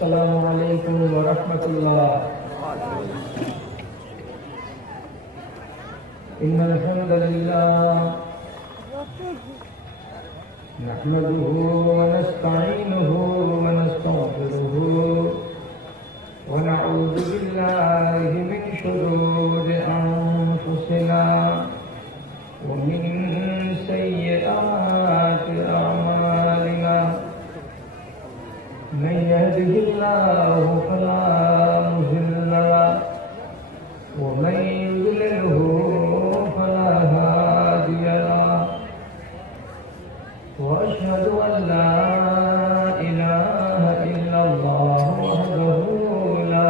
अस्सलामु अलैकुम व रहमतुल्लाह। इन्नल हम्दलिल्लाह नहमदुहु व नस्तईनुहु व नस्तगफिरुहु व नऊज़ु बिल्लाहि मिन शुरूरि अनफुसिना व मिन सय्यिआति अअमालिना। मन यहदिहिल्लाहु फला मुज़िल्ल लहु व मन युज़लिलहु फला हादिय लहु व अशहदु अन ला इलाहा इल्लल्लाह वहदहु ला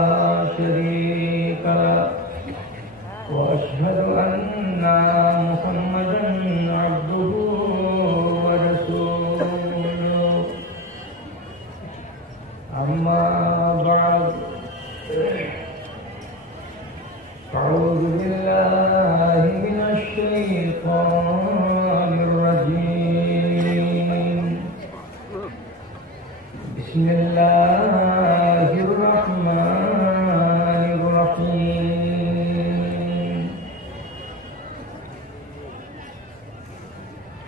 शरीका लहु व अशहदु अन्ना मुहम्मदन अब्दुहु व रसूलुहु। अम्मा बअद अऊज़ु बिल्लाहि मिनश शैतानिर रजीम। बिस्मिल्लाहिर रहमानिर रहीम।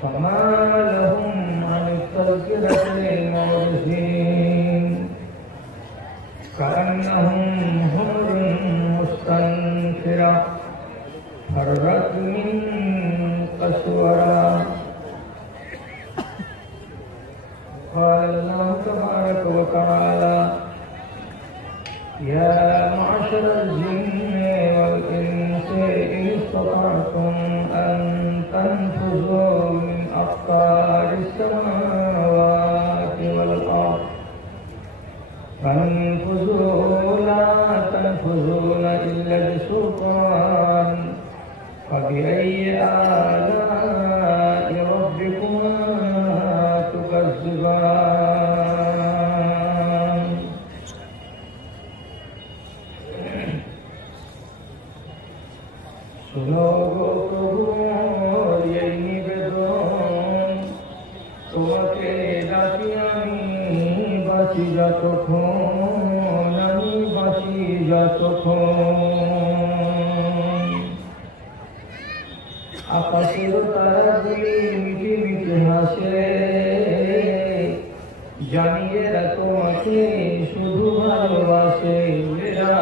फमा लहुम अन तज़किरति मुअरिज़ीन कअन्नहुम हुमुरुन मुस्तनफ़िरा फर्रत मिन क़सवरा। क़ाल अल्लाहु तबारक व तआला या मअशरल जिन्नि वल इंसि इन इस्ततअतुम अन तन्फुज़ू मिन अक़तारिस समावाति वल अर्ज़ फन्फुज़ू ला तन्फुज़ून इल्ला बिसुल्तान फबिअय्यि आलाइ रब्बिकुमा तुकज़्ज़िबान। सुनो गो प्रभुर এই নিবেদন, তোমাকে ডাকি আমি বাঁচি যতক্ষণ, আমি বাঁচি যতক্ষণ। আকাশের তারাগুলি মিটি মিটি হাসে, জানি এরা তোমাকে শুধু ভালোবাসে, এরা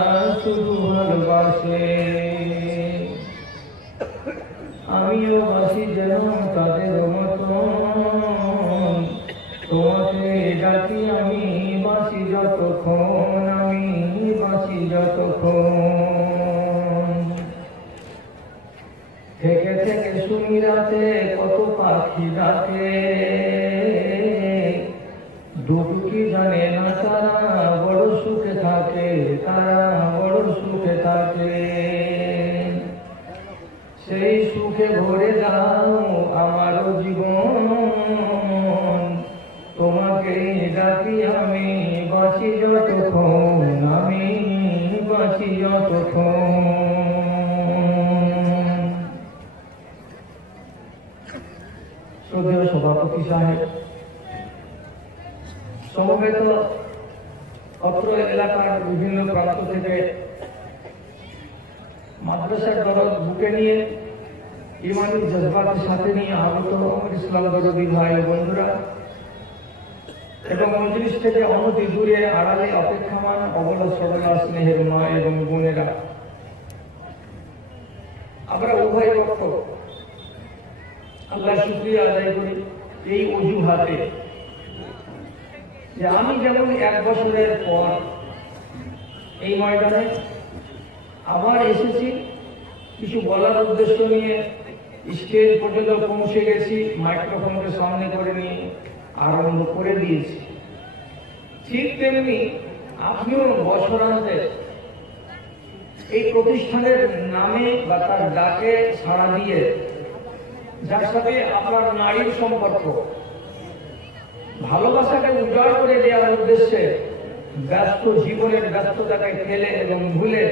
শুধু ভালোবাসে। আমিও বাসি যেন তাদের মতন, তোমাকে ডাকি আমি বাসি যতক্ষণ, আমি বাসি যতক্ষণ। থেকে থেকে শুনি রাতে কত পাখি ডাকে, ডুবকি জানে না তারা বড় সুখে থাকে, তারা বড় সুখে থাকে। সেই সুখে ভরে দাও আমারও জীবন, তোমাকে ডাকি আমি বাঁচি যতক্ষণ, আমি বাঁচি যতক্ষণ। শ্রদ্ধেয় সভাপতি সাহেব, সমবেত অত্র এলাকার বিভিন্ন প্রান্ত থেকে মাদ্রাসার দরদ বুকে নিয়ে ইমানি জজবাতের সাথে নিয়ে আগত ইসলাম দরদি ভাই বন্ধুরা এবং মজলিস থেকে অনতি দূরে আড়ালে অপেক্ষামান অবলা সরলা স্নেহের মা এবং বোনেরা, আমরা উভয় পক্ষ আল্লাহ শুকরিয়া আদায় করি এই অজুহাতে যে আমি যেমন 1 বছরের পর এই ময়দানে আবার এসেছি, কিছু বলার উদ্দেশ্য নিয়ে স্টেজ পর্যন্ত পৌঁছে গেছি, মাইক্রোফোনকে সামনে করে নিয়ে আরম্ভ করে দিয়েছি। ঠিক তেমনি আপনিও বছরান্তে এই প্রতিষ্ঠানের নামে বা তার ডাকে সাড়া দিয়ে, যার সাথে আপনার নারীর সম্পর্ক, ভালোবাসাকে উজাড় করে দেওয়ার উদ্দেশ্যে ব্যস্ত জীবনের ব্যস্ততাকে ফেলে এবং ভুলে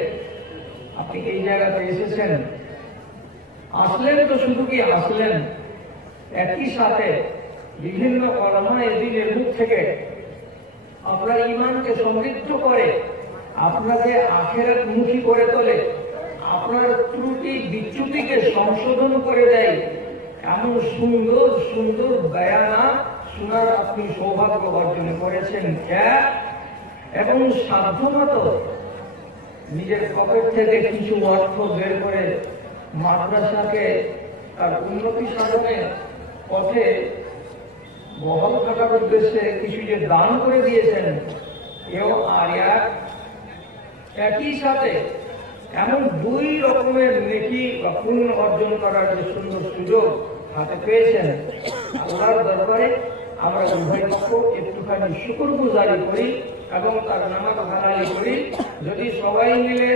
আপনি এই জায়গাতে এসেছেন। আসলেন তো শুধু কি আসলেন, একই সাথে বিভিন্ন ওলামা এদিনের মুখ থেকে আপনার ঈমানকে সমৃদ্ধ করে, আপনাকে আখিরাত মুখী করে তোলে, আপনার ত্রুটি বিচ্যুতিকে সংশোধন করে দেয়। এমন সুন্দর সুন্দর বয়ানা শোনার আপনি সৌভাগ্য অর্জন করেছেন এবং সাধ্যমতো নিজের পকেট থেকে কিছু অর্থ বের করে মাদ্রাসাকে তার উন্নতি সাধনের পথে বহাল থাকার উদ্দেশ্যে কিছু যে দান করে দিয়েছেন, এও আর একই সাথে এমন দুই রকমের নেকি বা পুণ্য অর্জন করার যে সুন্দর সুযোগ হাতে পেয়েছেন, আল্লাহর দরবারে আমরা উভয় পক্ষ একটুখানি শুকরগুজারি করি এবং তার নামাজ হালালি করি। যদি সবাই মিলে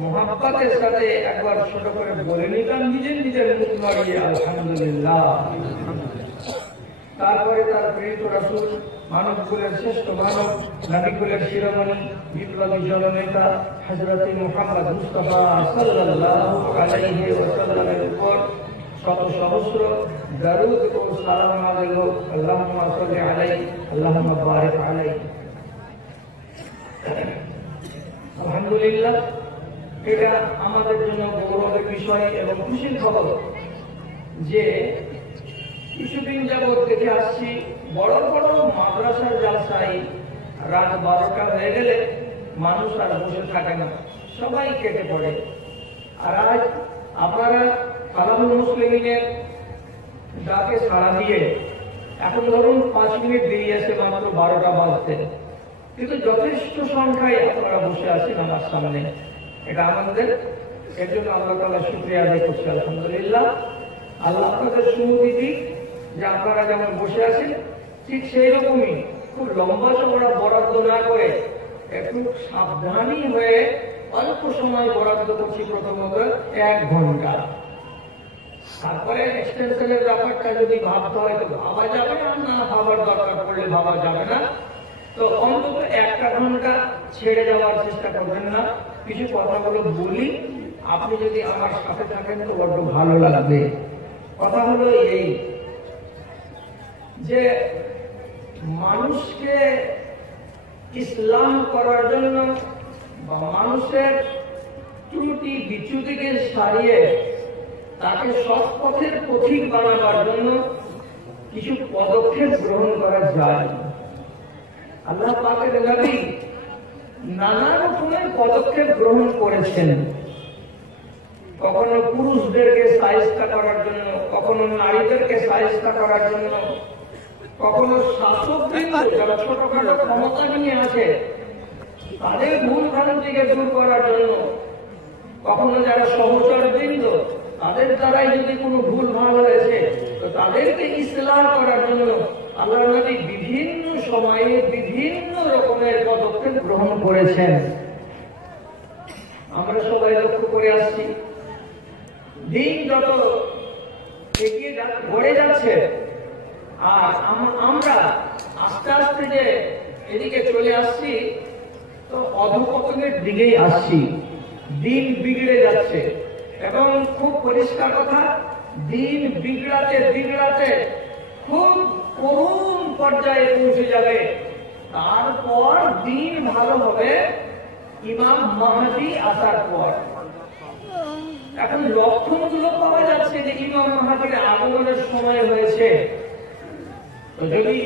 মোহাব্বতের সাথে একবার ছোট করে বলে নিতাম নিজের নিজের মুখ নড়িয়ে আলহামদুলিল্লাহ। তারপরে তার প্রেরিত রাসূল, মানব কুলের শ্রেষ্ঠ মানব, নবী কুলের শিরোমণি, বিপ্লবী জননেতা হযরত মুহাম্মদ মুস্তাফা সাল্লাল্লাহু আলাইহি ওয়াসাল্লামের উপর শত সহস্র দরুদ ও সালাম নাযিল হোক। আল্লাহুম্মা সাল্লি আলাইহি, আল্লাহুম্মা বারিক আলাইহি। আলহামদুলিল্লাহ, এটা আমাদের জন্য গৌরবের বিষয় এবং খুশির খবর যে কিছুদিন যাবৎ দেখে আসছি বড় বড় মাদ্রাসার জালসায় রাত 12টা হয়ে গেলে মানুষ আর বসে থাকে না, সবাই কেটে পড়ে। আর আজ আপনারা কালামুল মুসলিমিনের ডাকে সাড়া দিয়ে এখন ধরুন 5 মিনিট দেরি আছে, মাত্র 12টা বাজতে, কিন্তু যথেষ্ট সংখ্যায় আপনারা বসে আছেন আমার সামনে। এটা আমাদের এর জন্য আল্লাহ তাআলা শুকরিয়া আদায় করছি আলহামদুলিল্লাহ। আল্লাহ আপনাদের সুমতি দিক যে আপনারা যেমন বসে আছেন ঠিক সেই রকমই খুব লম্বা চওড়া বরাদ্দ না করে একটু সাবধানী হয়ে অল্প সময় বরাদ্দ করছি। প্রথমত 1 ঘন্টা, তারপরে এক্সটেনশনের ব্যাপারটা যদি ভাবতে হয় তো ভাবা যাবে না, না ভাবার দরকার পড়লে ভাবা যাবে না। তো অন্তত 1টা ঘন্টা ছেড়ে যাওয়ার চেষ্টা করবেন না। কিছু কথাগুলো বলি, আপনি যদি আমার সাথে থাকেন তো বড্ড ভালো লাগবে। কথা হলো এই যে মানুষকে ইসলাম করার জন্য বা মানুষের ত্রুটি বিচ্যুতিকে সারিয়ে তাকে সৎ পথের পথিক বানাবার জন্য কিছু পদক্ষেপ গ্রহণ করা যায়। আল্লাহ পাকের নবী নানা রকমের পদক্ষেপ গ্রহণ করেছেন, কখনো পুরুষদেরকে শায়েস্তা করার জন্য, কখনো নারীদেরকে শায়েস্তা করার জন্য, কখনো শাসকবৃন্দ যারা ছোটখাটো ক্ষমতা নিয়ে আছে তাদের ভুল ভ্রান্তিকে দূর করার জন্য, কখনো যারা সহচরবৃন্দ তাদের দ্বারাই যদি কোনো ভুল ভাল হয়েছে তো তাদেরকে ইসলাহ করার জন্য আল্লাহ নবী বিভিন্ন সময়ে বিভিন্ন রকমের পদক্ষেপ গ্রহণ করেছেন। আমরা সবাই লক্ষ্য করে আসছি, দিন যত এগিয়ে গড়ে যাচ্ছে আর আমরা আস্তে আস্তে যে এদিকে চলে আসছি তো অধঃপতনের দিকেই আসছি, দিন বিগড়ে যাচ্ছে। এবং খুব পরিষ্কার কথা, দিন বিগড়াতে বিগড়াতে খুব করুণ পর্যায়ে পৌঁছে যাবে। তারপর দিন ভালো হবে ইমাম মাহদী আসার পর। এখন লক্ষণগুলো পাওয়া যাচ্ছে যে ইমাম মাহদীর আগমনের সময় হয়েছে। তো যদি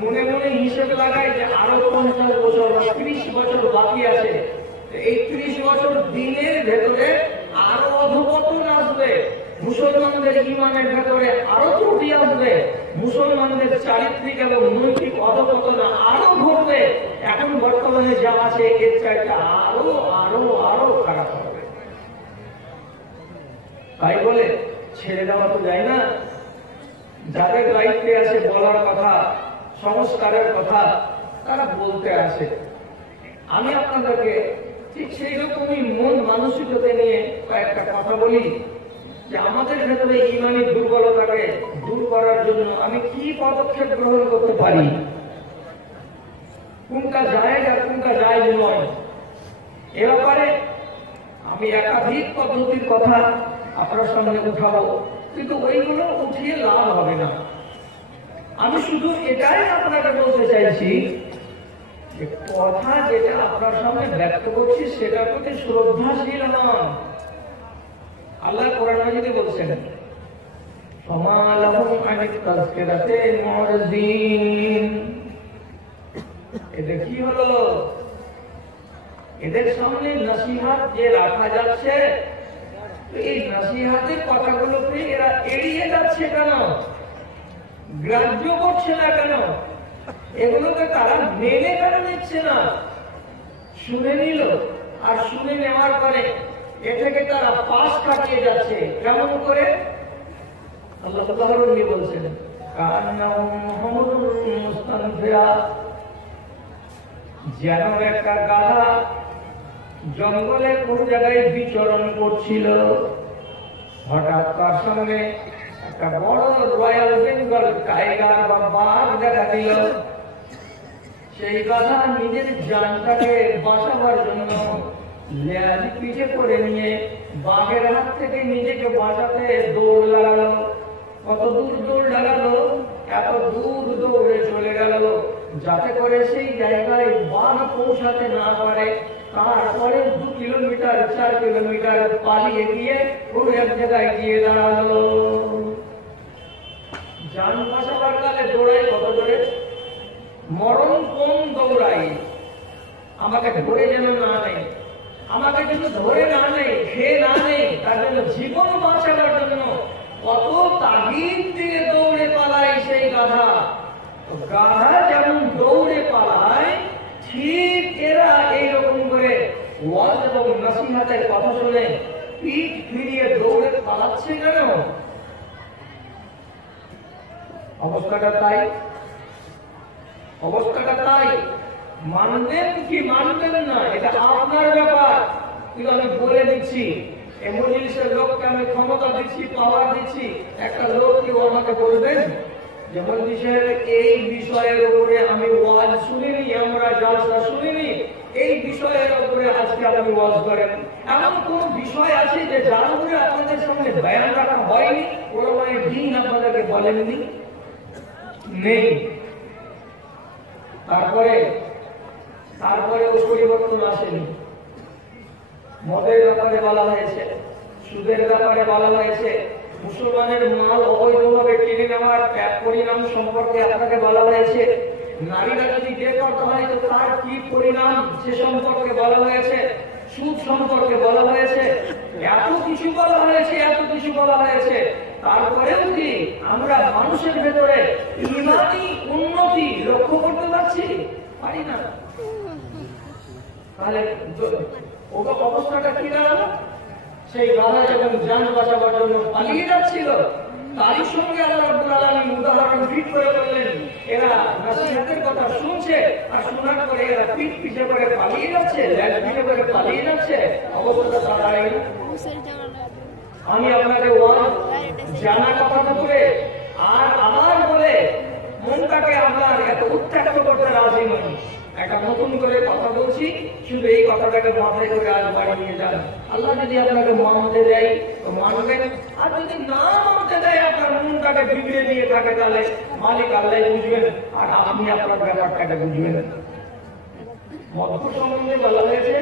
মনে মনে হিসেব লাগায় যে আরো 50 বছর বা 30 বছর বাকি আছে, এই 30 বছর দিনের ভেতরে আরো অধঃপতন আসবে, মুসলমানদের ঈমানের ভেতরে আরো ত্রুটি আসবে, মুসলমানদের চারিত্রিক এবং নৈতিক অধঃপতন আরো ঘটবে। এখন বর্তমানে যা আছে এর চাইতে আরো আরো আরো খারাপ হবে। তাই বলে ছেড়ে দেওয়া তো যায় না। যাদের দায়িত্বে আছে বলার কথা, সংস্কারের কথা, তারা বলতে আসে। আমি আপনাদেরকে ঠিক সেই রকমই মন মানসিকতা নিয়ে কয়েকটা কথা বলি যে আমাদের ভেতরে ঈমানি দুর্বলতাকে দূর করার জন্য আমি কি পদক্ষেপ গ্রহণ করতে পারি, কোনটা জায়েজ আর কোনটা জায়েজ নয়। এ ব্যাপারে আমি একাধিক পদ্ধতির কথা আপনার সামনে উঠাবো, কিন্তু ওইগুলো উঠিয়ে লাভ হবে না। আমি শুধু এটাই আপনাকে বলতে চাইছি কথা যেটা আপনার সামনে ব্যক্ত করছি সেটার প্রতি শ্রদ্ধাশীল নন। আল্লাহ কোরআন মাজিদে বলছেন এদের কি হলো? এদের সামনে নসিহত যে রাখা যাচ্ছে, এই নসিহতের কথাগুলোকে এরা এড়িয়ে যাচ্ছে কেন? গ্রাহ্য করছে না কেন? এগুলোকে তারা মেনে কেন নিচ্ছে না? শুনে নিল, আর শুনে নেওয়ার পরে এ থেকে তারা পাশ কাটিয়ে যাচ্ছে। কেমন করে? আল্লাহ তাআলা বলছেন যেন একটা গাধা জঙ্গলে কোন জায়গায় বিচরণ করছিল, হঠাৎ তার সামনে একটা বড় রয়্যাল বেঙ্গল টাইগার বা বাঘ দেখা দিল। সেই গাধা নিজের জানটাকে বাঁচাবার জন্য লেজ পিঠে করে নিয়ে বাঘের হাত থেকে নিজেকে বাঁচাতে দৌড় লাগালো। কত দূর দৌড় লাগালো? এত দূর দৌড়ে চলে গেল যাতে করে সেই জায়গায় বাঘ পৌঁছাতে না পারে। তারপরে 2 কিলোমিটার 4 কিলোমিটার পালিয়ে গিয়ে ওর এক জায়গায় গিয়ে দাঁড়ালো। জান বাঁচাবার কালে দৌড়াই কত দূরে, মরণ কোন দৌড়াই। আমাকে ধরে যেন না নেই, আমাকে যেন ধরে না নেই, খেয়ে না নেই, তার জন্য জীবন বাঁচাবার জন্য কত তাগিদ দিয়ে দৌড়ে পালায় সেই গাধা। গাধা যেমন দৌড়ে পালায়, ঠিক এরা এইরকম করে ওয়াজ এবং নসিহতের কথা শুনে পিঠ ফিরিয়ে দৌড়ে পালাচ্ছে কেন? অবস্থাটা তাই, অবস্থাটা তাই। মানবেন কি মানবেন না এটা আপনার ব্যাপার, কিন্তু আমি বলে দিচ্ছি এমজিলিসের লোককে আমি ক্ষমতা দিচ্ছি, পাওয়ার দিচ্ছি। একটা লোক কি আমাকে বলবেন যে মজলিসের এই বিষয়ের উপরে আমি ওয়াজ শুনিনি, আমরা জালসা শুনিনি, এই বিষয়ের উপরে আজকে আপনি ওয়াজ করেন। এমন কোন বিষয় আছে যে যার উপরে আপনাদের সামনে বয়ান রাখা হয়নি, ওলামায়ে দ্বীন আপনাদেরকে বলেননি? নেই। তারপরেও পরিবর্তন আসেনি। মদের ব্যাপারে বলা হয়েছে, সুদের ব্যাপারে বলা হয়েছে, মুসলমানের মাল অবৈধভাবে কিনে নেওয়ার পরিণাম সম্পর্কে আপনাকে বলা হয়েছে, নারীরা যদি বেপরোয়া হয় তো তার কি পরিণাম সে সম্পর্কে বলা হয়েছে, সুদ সম্পর্কে বলা হয়েছে, এত কিছু বলা হয়েছে, এত কিছু বলা হয়েছে। তারপরেও কি আমরা মানুষের ভেতরে ইমানি উন্নতি লক্ষ্য করতে পারছি? পারি না। তাহলে অবস্থাটা কি দাঁড়ালো? সেই গাধা যখন জান বাঁচাবার জন্য পালিয়ে যাচ্ছিল, তারই সঙ্গে আল্লাহ রাব্বুল আলামিন উদাহরণ ফিট করে বললেন, এরা নসিহতের কথা শুনছে আর শোনার পরে এরা পিঠ পিছে করে পালিয়ে যাচ্ছে, লেজ পিছে করে পালিয়ে যাচ্ছে। অবস্থাটা দাঁড়ায়। আমি আপনাকে ওয়াজ জানা কথা বলে আর আমার বলে মনটাকে আপনার এত উত্ত্যক্ত করতে রাজি নই। একটা নতুন করে কথা বলছি, শুধু এই কথাটাকে মাথায় করে আজ বাড়ি নিয়ে যান। আল্লাহ যদি আপনাকে মানতে দেয় তো মানবেন, আর যদি না মানতে দেয় আপনার মনটাকে বিগড়ে দিয়ে থাকে, তাহলে মালিক আল্লাহ বুঝবেন আর আপনি আপনার ব্যাপারটাকে বুঝবেন। মদ সম্বন্ধে বলা হয়েছে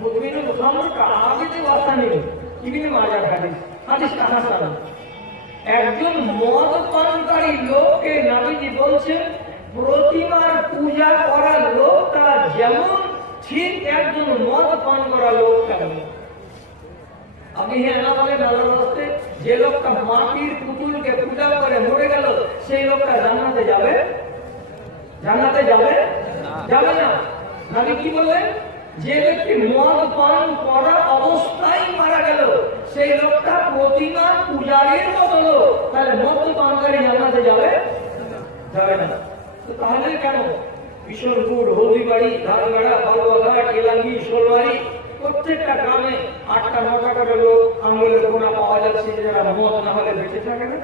মুমিনুল খামর কাহাবিতে বাসা নেই, ইবনে মাজাহ হাদিস, হাদিসটা হাসান। একজন মদ পানকারী লোককে নবীজি বলছেন প্রতিমার পূজা করা লোকটা যেমন, ঠিক একজন মদ পান করা লোক তেমন। আপনি হ্যাঁ না বলেন আল্লাহর রাস্তে, যে লোকটা মাটির পুতুলকে পূজা করে মরে গেল সেই লোকটা জান্নাতে যাবে? জান্নাতে যাবে? যাবে না। নবী কি বললেন? যে ব্যক্তি মদ পান করা অবস্থায় মারা গেল সেই লোকটা প্রতিমা পূজারীর মতো লোক। তাহলে মদ পানকারী জান্নাতে যাবে? যাবে না। তাহলে কেন বিশনপুর, হলদিবাড়ি, ধানগড়া, বালুয়াঘাট, এলাঙ্গি, শোলবাড়ি প্রত্যেকটা গ্রামে 8টা-9টা করে লোক আঙুলের গোনা পাওয়া যাচ্ছে যারা মদ না হলে বেঁচে থাকে না?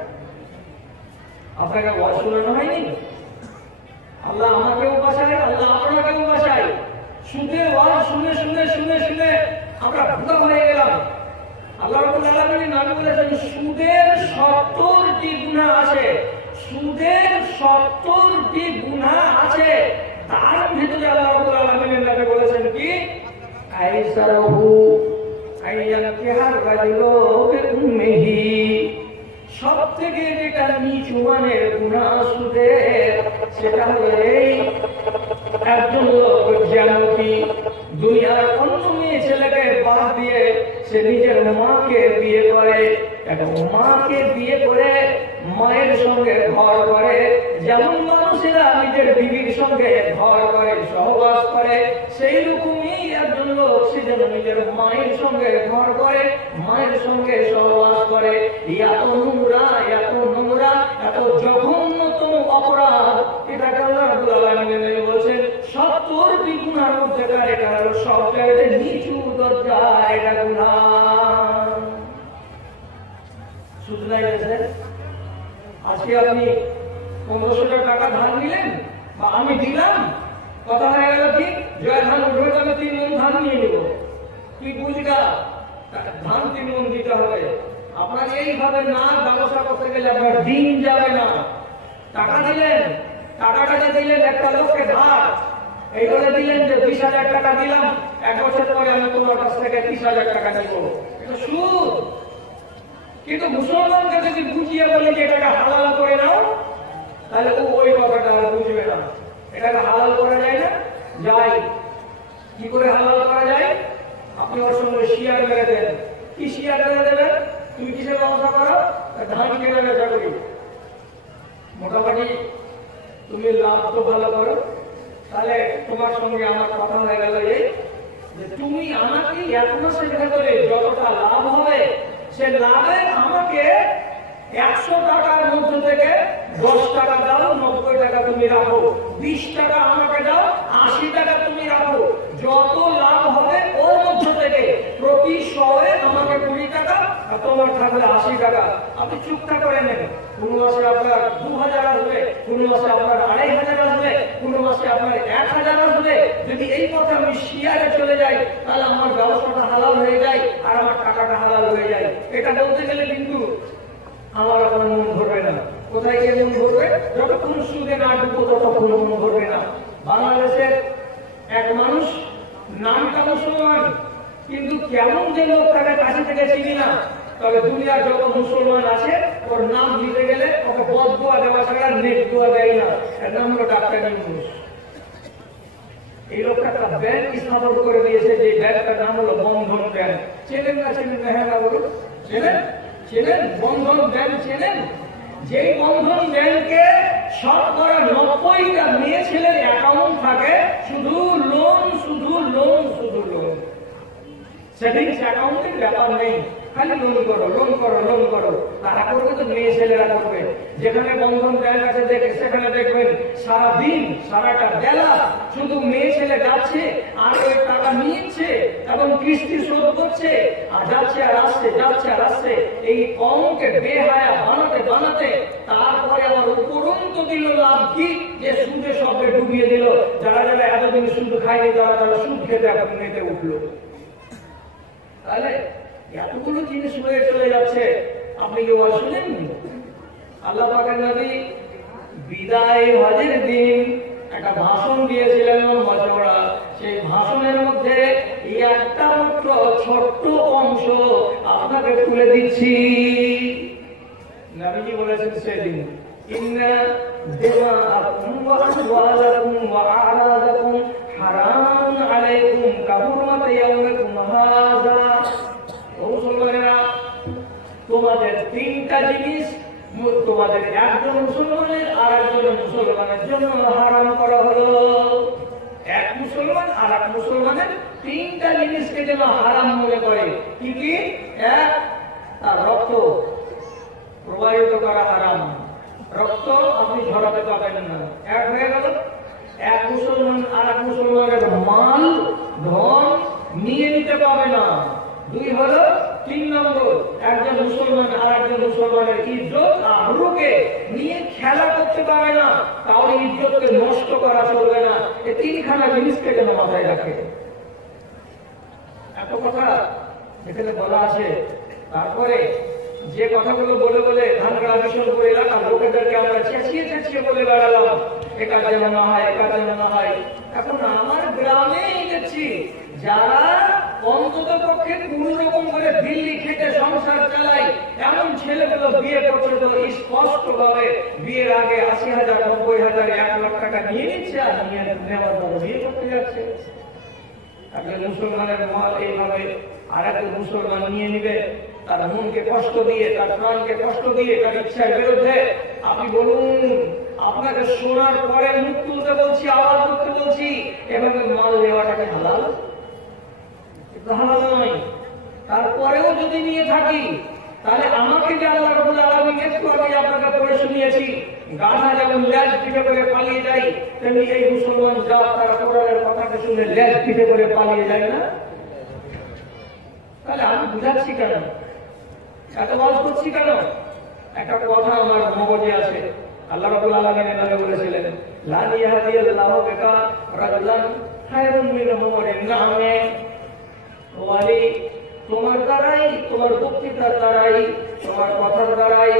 আপনাকে ওয়াজ শোনানো হয়নি? আল্লাহ আমাকেও বাঁচায়, আল্লাহ আপনাকেও বাঁচায়। সুদের ওয়াজ শুনে শুনে শুনে শুনে আমরা ভুলা হয়ে গেলাম। আল্লাহ রাব্বুল আলামিন নবী বলেছেন সুদের 70টি গুনাহ আছে, সুদের 70টি গুনাহ আছে। তার ভিতরে আল্লাহ রাব্বুল আলামিনের নামে বলেছেন কি আইসারহু আইয়ানকিহার রাজুলু বিউম্মিহি। সবথেকে যেটা নিচু মানের গুনাহ সুদের সেটা হলো এই একজন লোক যেন কি দুনিয়ার অন্য মেয়ে ছেলেকে বাদ দিয়ে সে নিজের মাকে বিয়ে করে এবং মাকে বিয়ে করে মায়ের সঙ্গে ঘর করে। যেমন মানুষেরা নিজের বিবির সঙ্গে ঘর করে সহবাস করে, সেই রকমই একজন লোক সে যেন নিজের মায়ের সঙ্গে ঘর করে মায়ের সঙ্গে সহবাস করে। এত নোংরা, এত নোংরা, এত জঘন্যতম অপরাধ। এটাকে আল্লাহ রাব্বুল আলামিন বলেছেন 70টি গুনাহের মধ্যে এটা হলো সবচেয়ে নিচু দরজা, এটা গুনাহ। শুধলাই গেছে আজকে আপনি 1500 টাকা ধার নিলেন বা আমি দিলাম, কথা হয়ে গেল কি জয় ধান উঠবে তো আমি 3 মণ ধান নিয়ে নেব। তুই বুঝগা ধান 3 মণ দিতে হবে। আপনার এইভাবে না ব্যবসা করতে গেলে আপনার দিন যাবে না। টাকা দিলেন, টাকাটা দিলেন একটা লোককে ধার, এই বলে দিলেন যে 20,000 টাকা দিলাম, 1 বছর পরে আমি তোমার কাছ থেকে 30,000 টাকা নেব, এটা সুদ। কিন্তু মুসলমানকে যদি বুঝিয়ে বলে যে এটাকে হালাল করে নাও, তাহলে ও ওই কথাটা আর বুঝবে না। এটাকে হালাল করা যায় না? যাই। কি করে হালাল করা যায়? আপনি ওর সঙ্গে শেয়ার মেরে দেন। কি শেয়ার মেরে দেবেন? তুমি কিসে ব্যবসা করো? ধান কেনা বেচা করি, মোটামুটি তুমি লাভ তো ভালো করো, তাহলে তোমার সঙ্গে আমার কথা হয়ে গেল এই যে তুমি আমাকে 1 মাসের ভেতরে যতটা লাভ হবে সে লাভে আমাকে 100 টাকার মধ্যে থেকে 10 টাকা দাও, 90 টাকা তুমি রাখো, 20 টাকা আমাকে দাও, 80 টাকা তুমি রাখো। যত লাভ হবে ওর মধ্যে থেকে প্রতি 100-এ আমাকে 20 টাকা আর তোমার থাকবে 80 টাকা। আপনি চুপটা করে নেন। কোন মাসে আপনার 2000 আসবে, কোন মাসে আপনার 2500 আসবে, কোন মাসে আপনার 1000 আসবে। যদি এই কথা আমি শেয়ারে চলে যাই তাহলে আমার ব্যবসাটা হালাল হয়ে যায় আর আমার টাকাটা হালাল হয়ে যায়। এটা বলতে গেলে কিন্তু আমার আপনার মন ভরবে না। কোথায় গিয়ে মন ভরবে? যতক্ষণ সুদে না ঢুকবো ততক্ষণ মন ভরবে না। বাংলাদেশের এক মানুষ, নামটা মুসলমান, কিন্তু কেমন যে লোক তাকে কাছে থেকে চিনি না, তবে দুনিয়ার যত মুসলমান আছে ওর নাম দিতে গেলে ওকে বদদুয়া দেওয়া ছাড়া নেট দোয়া দেয় না। এর নাম হলো ডাক্তার ইউনূস। এই লোকটা একটা ব্যাংক স্থাপন করে দিয়েছে, যে ব্যাংকটার নাম হলো বন্ধন ব্যাংক। চেনেন না? চেনেন না? হ্যাঁ না বলুন, চেনেন? চেনেন বন্ধন ব্যাংক? চেনেন? যেই বন্ধন ব্যাংকে শতকরা 90টা মেয়ে ছেলের অ্যাকাউন্ট থাকে, শুধু লোন, শুধু লোন, শুধু লোন। সেভিংস অ্যাকাউন্টের ব্যাপার নেই, খালি লোন করো, লোন করো, লোন করো। তারা করবে তো মেয়ে ছেলেরা করবে। যেখানে বন্ধন ব্যাংক আছে সেখানে দেখবেন সারাদিন, সারাটা বেলা শুধু মেয়ে ছেলে যাচ্ছে আর ওই টাকা নিচ্ছে এবং কিস্তি শোধ করছে আর যাচ্ছে আর আসছে, যাচ্ছে আর আসছে। এই কমকে বেহায়া বানাতে বানাতে তারপরে আবার উপরন্ত দিল লাভ কি, যে সুদে সবকে ডুবিয়ে দিল। যারা যারা এতদিন সুদ খায়নি তারা সুদ খেতে এখন মেতে উঠলো। তাহলে এতগুলো জিনিস হয়ে চলে যাচ্ছে, আপনি কেউ শুনেন? আল্লাহ পাকের নবী বিদায় হজের দিন একটা ভাষণ দিয়েছিলেন মজমরা। সেই ভাষণের মধ্যে এই একটা মাত্র ছোট্ট অংশ আপনাকে তুলে দিচ্ছি। নবীজি বলেছেন সেদিন, ইন্না দিমাআকুম ওয়া আমওয়ালাকুম ওয়া আ'রাদাকুম হারামুন আলাইকুম কাহুরমাতি ইয়াউমিকুম হাযা। মুসলমানেরা, তোমাদের 3টা জিনিস তোমাদের একজন মুসলমানের আর একজন মুসলমানের জন্য হারাম করা হলো। এক মুসলমান আর এক মুসলমানের 3টা জিনিসকে যেন হারাম মনে করে। কি কি? এক, তার রক্ত প্রবাহিত করা হারাম। রক্ত আপনি ঝরাতে পারবেন না। এক হয়ে গেল। এক মুসলমান আর এক মুসলমানের মাল ধন নিয়ে নিতে পারবে না। 2 হলো। 3 নম্বর, একজন মুসলমান আর একজন মুসলমানের ইজ্জত আবরুকে নিয়ে খেলা করতে পারবে না, কারোর ইজ্জতকে নষ্ট করা চলবে না। এই 3খানা জিনিসকে যেন মাথায় রাখে। এত কথা এখানে বলা আছে। তারপরে যে কথাগুলো বলে বলে ধানগড়া বিশনপুর এলাকার লোকেদেরকে আমরা চেঁচিয়ে চেঁচিয়ে বলে বেড়ালাম, এটা যেন না হয়, এটা যেন না হয়। এখন আমার গ্রামেই দেখছি যারা অন্তত পক্ষে কোন রকম করে দিল্লি খেটে সংসার চালায় এমন ছেলেগুলো বিয়ে করছে তো স্পষ্ট ভাবে বিয়ের আগে ৮০,০০০, ৯০,০০০, ১,০০,০০০ টাকা নিয়ে নিচ্ছে, আর নিয়ে নেওয়ার পরে বিয়ে করতে যাচ্ছে। একজন মুসলমানের মাল এইভাবে আর একজন মুসলমান নিয়ে নিবে, তার মনকে কষ্ট দিয়ে, তার প্রাণকে কষ্ট দিয়ে, তার ইচ্ছার বিরুদ্ধে। আপনি বলুন, আপনাকে শোনার পরে মুখ তুলতে বলছি, আবার তুলতে বলছি, এভাবে মাল নেওয়াটাকে হালাল? হালাল নয়। তারপরেও যদি নিয়ে থাকি তাহলে আমাকে যে আল্লাহ রাব্বুল আলামিন একটু আগে আপনাকে পড়ে শুনিয়েছি, গাধা যেমন লেজ পিঠে করে পালিয়ে যায়, তেমনি এই মুসলমান জাত তার কোরআনের কথাকে শুনে লেজ পিঠে করে পালিয়ে যায় না? তাহলে আমি বুঝাচ্ছি কেন, এত ওয়াজ করছি কেন? একটা কথা আমার মগজে আছে, আল্লাহ রাব্বুল আলামিন নামে বলেছিলেন, লা ইয়াহদিয়াল্লাহু বিকা রাজুলান খায়রুম মিন হুমুরিন নামে। ওয়ালি, তোমার দ্বারাই, তোমার বক্তৃতার দ্বারাই, তোমার কথার দ্বারাই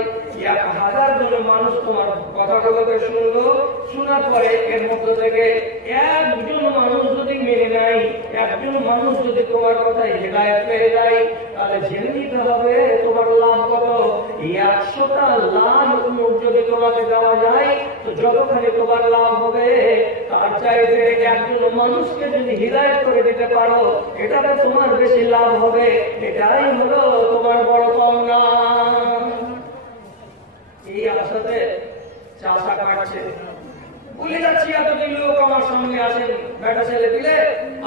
১,০০০ জন মানুষ তোমার কথাগুলোকে শুনলো, শোনার পরে এর মধ্যে থেকে একজন মানুষ যদি মেনে নেয়, একজন মানুষ যদি তোমার কথায় হেদায়েত পেয়ে যায়, তাহলে জেনে নিতে হবে তোমার লাভ কত। ১০০টা লাভ যদি তোমাকে দেওয়া যায় তো যতখানি তোমার লাভ হবে, তার চাইতে একজন মানুষকে যদি হিদায়াত করে দিতে পারো, এটাতে তোমার বেশি লাভ হবে। এটাই হলো তোমার বড় পাওনা। এই আশাতে চাষা কাটছে, বলে যাচ্ছি এতদিন লোক আমার সামনে আসেন, বেটা ছেলে দিলে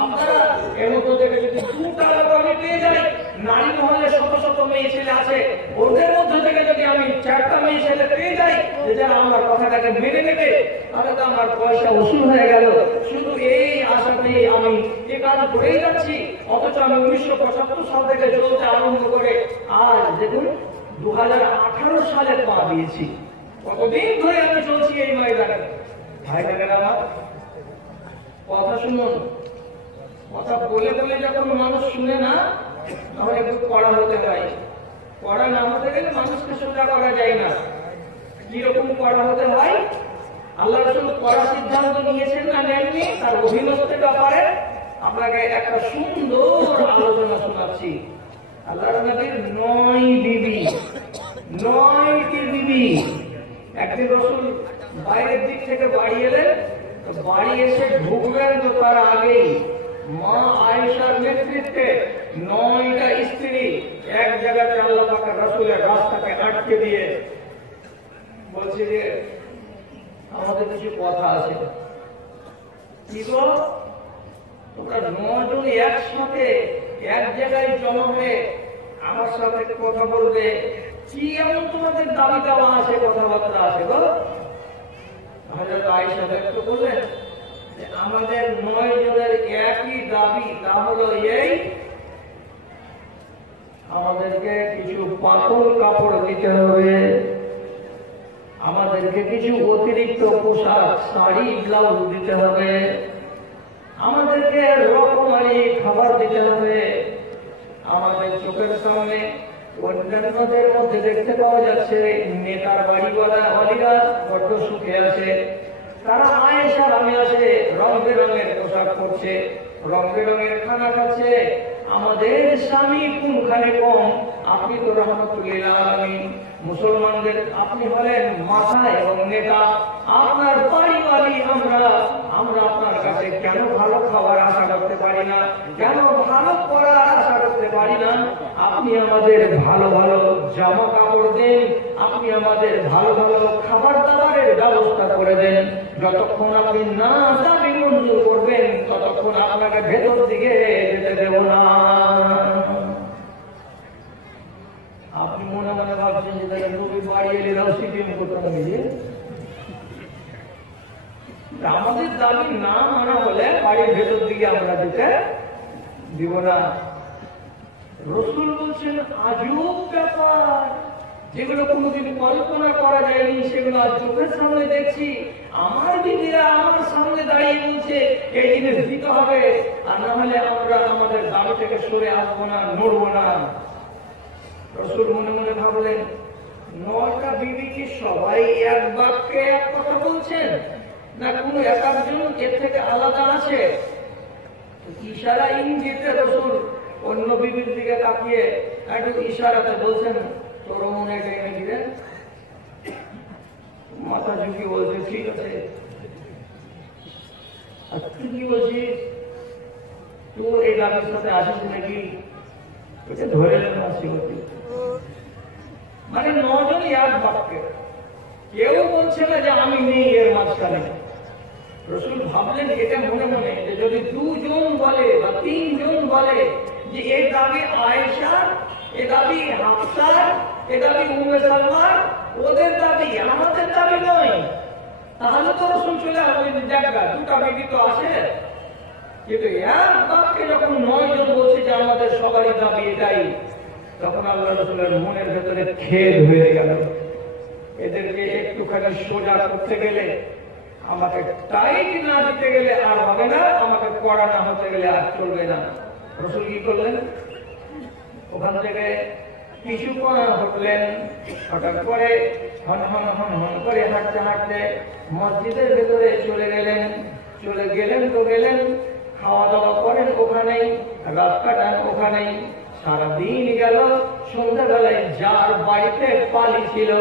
আপনারা এর মধ্যে থেকে যদি 2টা লোক আমি পেয়ে যাই, নারী মহলে শত শত মেয়ে ছেলে আছে, ওদের মধ্যে থেকে যদি আমি 4টা মেয়ে ছেলে পেয়ে যাই যে আমার কথাটাকে মেনে নেবে, তাহলে তো আমার পয়সা উসুল হয়ে গেল। শুধু এই আশাতে আমি এ কাজ করেই যাচ্ছি, অথচ আমি 1975 সাল থেকে চলতে আরম্ভ করে আজ দেখুন 2018 সালে পা দিয়েছি। কতদিন ধরে আমি চলছি এই ময়দানে। ভাই বোনেরা আমার কথা শুনুন, কথা বলে বলে যখন মানুষ শুনে না, তখন একটু কড়া হতে হয়। কড়া না হতে গেলে মানুষকে সোজা করা যায় না। কিরকম কড়া হতে হয়? আল্লাহ রাসূল কড়া সিদ্ধান্ত নিয়েছেন না নেননি, তার অভিনতের ব্যাপারে আপনাকে একটা সুন্দর আলোচনা শোনাচ্ছি। আল্লাহর নবীর 9 বিবি, 9টি বিবি। একদিন রাসূল বাইরের দিক থেকে বাড়ি এলেন, বাড়ি এসে ঢুকবেন তো তার আগেই মা আয়েশার নেতৃত্বে 9টা স্ত্রী এক জায়গাতে আল্লাহ পাকের রাসূলের রাস্তাকে আটকে দিয়ে বলছে যে আমাদের কিছু কথা আছে। কি গো, তোমরা 9 জন একসাথে এক জায়গায় জমা হয়ে আমার সাথে কথা বলবে, কি এমন তোমাদের দাবি দেওয়া আছে, কথাবার্তা আছে গো? হযরত আয়েশা ব্যক্ত করলেন যে আমাদের 9 জনের একই দাবি, তা হলো এই, আমাদেরকে কিছু পাতল কাপড় দিতে হবে, আমাদেরকে কিছু অতিরিক্ত পোশাক, শাড়ি, ব্লাউজ দিতে হবে, আমাদেরকে রকমারি খাবার দিতে হবে। আমাদের চোখের সামনে অন্যান্যদের মধ্যে দেখতে পাওয়া যাচ্ছে নেতার বাড়িওয়ালিরা বড্ড সুখে আছে, তারা আয়েশা নামে আছে, রং বেরঙের পোশাক পরছে, রং বেরঙের খানা খাচ্ছে। আমাদের স্বামী কোনখানে কম? আপনি তো রহমতুল্লিল আলামিন, মুসলমানদের আপনি হলেন মাথা এবং নেতা, আপনার বাড়ি আমরা আপনার কাছে কেন ভালো খাবার আশা করতে পারি না, কেন ভালো পড়ার আশা করতে পারি না? আপনি আমাদের ভালো ভালো জামা কাপড় দেন, আপনি আমাদের ভালো ভালো খাবার দাবারের ব্যবস্থা করে দেন। যতক্ষণ আপনি না দাবি মঞ্জুর করবেন ততক্ষণ আপনাকে ভেতর দিকে যেতে দেব না। আপনি মনে মনে ভাবছেন যে নবী বাড়ি এলে সিপিএম করতে হবে, আমাদের দাবি না মানা হলে বাড়ির ভেতর দিকে আমরা যেতে দিব না। রাসূল বলছেন আজব ব্যাপার, যেগুলো কোনোদিন কল্পনা করা যায়নি সেগুলো আজ চোখের সামনে দেখছি। আমার দিদিরা আমার সামনে দাঁড়িয়ে বলছে এই জিনিস দিতে হবে, আর না হলে আমরা আমাদের দাবি থেকে সরে আসবো না, নড়বো না। রাসূল মনে মনে ভাবলেন 9টা বিবি কি সবাই এক বাক্যে এক কথা বলছেন, না কোনো এক একজন এর থেকে আলাদা আছে? ইশারা ইঙ্গিতে রাসূল অন্য বিবির দিকে তাকিয়ে একটু ইশারাতে বলছেন, তোর মনে টেনে দিলেন, মাথা ঝুঁকি বলছে ঠিক আছে। আর তুই কি বলছিস, তুই এই গানের সাথে আসিস নাকি? এটা ধরে নেন আসিবতি। মানে 9 জন এক বাক্যে, কেউ বলছে না যে আমি নেই এর মাঝখানে। রাসূল ভাবলেন এটা মনে মনে যে যদি 2 জন বলে বা 3 জন বলে যে এর দাবি আয়েশা, এ দাবি হাফসা, এ দাবি উম্মে সালমা, ওদের দাবি আমাদের দাবি নয়, তাহলে তো রাসূল চলে আসবেন, জায়গা 2টা বিবি তো আছে। কিন্তু এক বাক্যে যখন 9 জন বলছে যে আমাদের সবারই দাবি এটাই, তখন আল্লাহ রাসূলের মনের ভেতরে খেদ হয়ে গেল। এদেরকে একটুখানি সোজা করতে গেলে, আমাকে টাইট না দিতে গেলে আর হবে না, আমাকে কড়া না হতে গেলে আর চলবে না। রাসূল কি করলেন, ওখান থেকে কিছু হটলেন, হঠাৎ করে হন হন হন হন করে হাঁটতে হাঁটতে মসজিদের ভেতরে চলে গেলেন। চলে গেলেন তো গেলেন, খাওয়া দাওয়া করেন ওখানেই, রাত কাটান ওখানেই। সারাদিন গেল, সন্ধ্যাবেলায় যার বাড়িতে পালি ছিল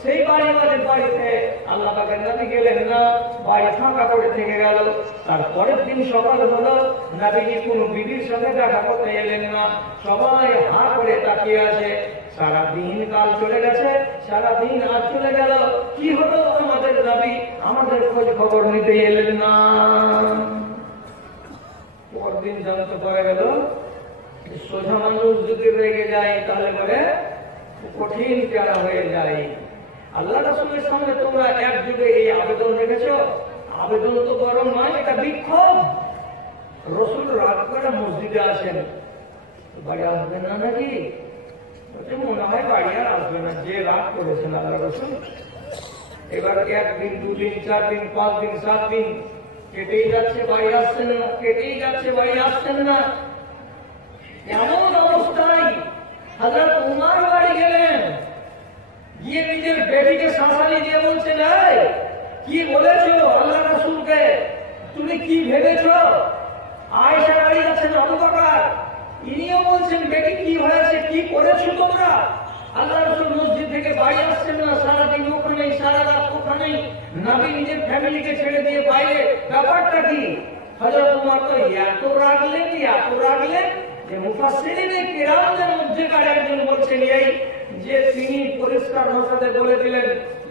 সেই বাড়িওয়ালের বাড়িতে আল্লাহ পাকের নবী গেলেন না, বাড়ি ফাঁকা করে থেকে গেল। তারপরের দিন সকাল হলো, নবীজি কোনো বিবির সঙ্গে দেখা করতে এলেন না, সবাই হা করে তাকিয়ে আছে। সারাদিন কাল চলে গেছে, সারাদিন আজ চলে গেল, কি হলো আমাদের নবী আমাদের খোঁজ খবর নিতে এলেন না। পরদিন জানতে পারা গেল সোজা মানুষ যদি রেগে যায় তাহলে বলে কঠিন প্যারা হয়ে যায়। আল্লাহ রাসূলের সামনে তোমরা এক যুগে এই আবেদন রেখেছ, আবেদন তো গরম নয়, এটা বিক্ষোভ। রাসূল রাগ করে মসজিদে আসেন, বাড়ি আসবেন না নাকি? মনে হয় বাড়ি আর আসবে না, যে রাগ করেছেন আল্লাহ রাসূল। এবার 1 দিন 2 দিন 4 দিন 5 দিন 7 দিন কেটেই যাচ্ছে, বাড়ি আসছেন না, কেটেই যাচ্ছে, বাড়ি আসছেন না। এমন অবস্থায় হযরত উমর বাড়ি গেলেন, গিয়ে নিজের বেটিকে শাসানি দিয়ে বলছেন, এই কি বলেছো আল্লাহ রাসূলকে, তুমি কি ভেবেছো? আয়েশা বাড়ি যাচ্ছেন আবু বকর, ইনিও বলছেন বেটি কি হয়েছে, কি করেছো তোমরা? আল্লাহ রাসূল মসজিদ থেকে বাড়ি আসছেন না, সারাদিন ওখানেই, সারা রাত ওখানেই, নবী নিজের ফ্যামিলিকে ছেড়ে দিয়ে বাইরে, ব্যাপারটা কি? হযরত উমর তো এত রাগলেন যে মুফাসসিরিনে কিরামদের মধ্যেকার একজন বলছেন এই যে তিনি পরিষ্কার ভাষাতে বলে দিলেন,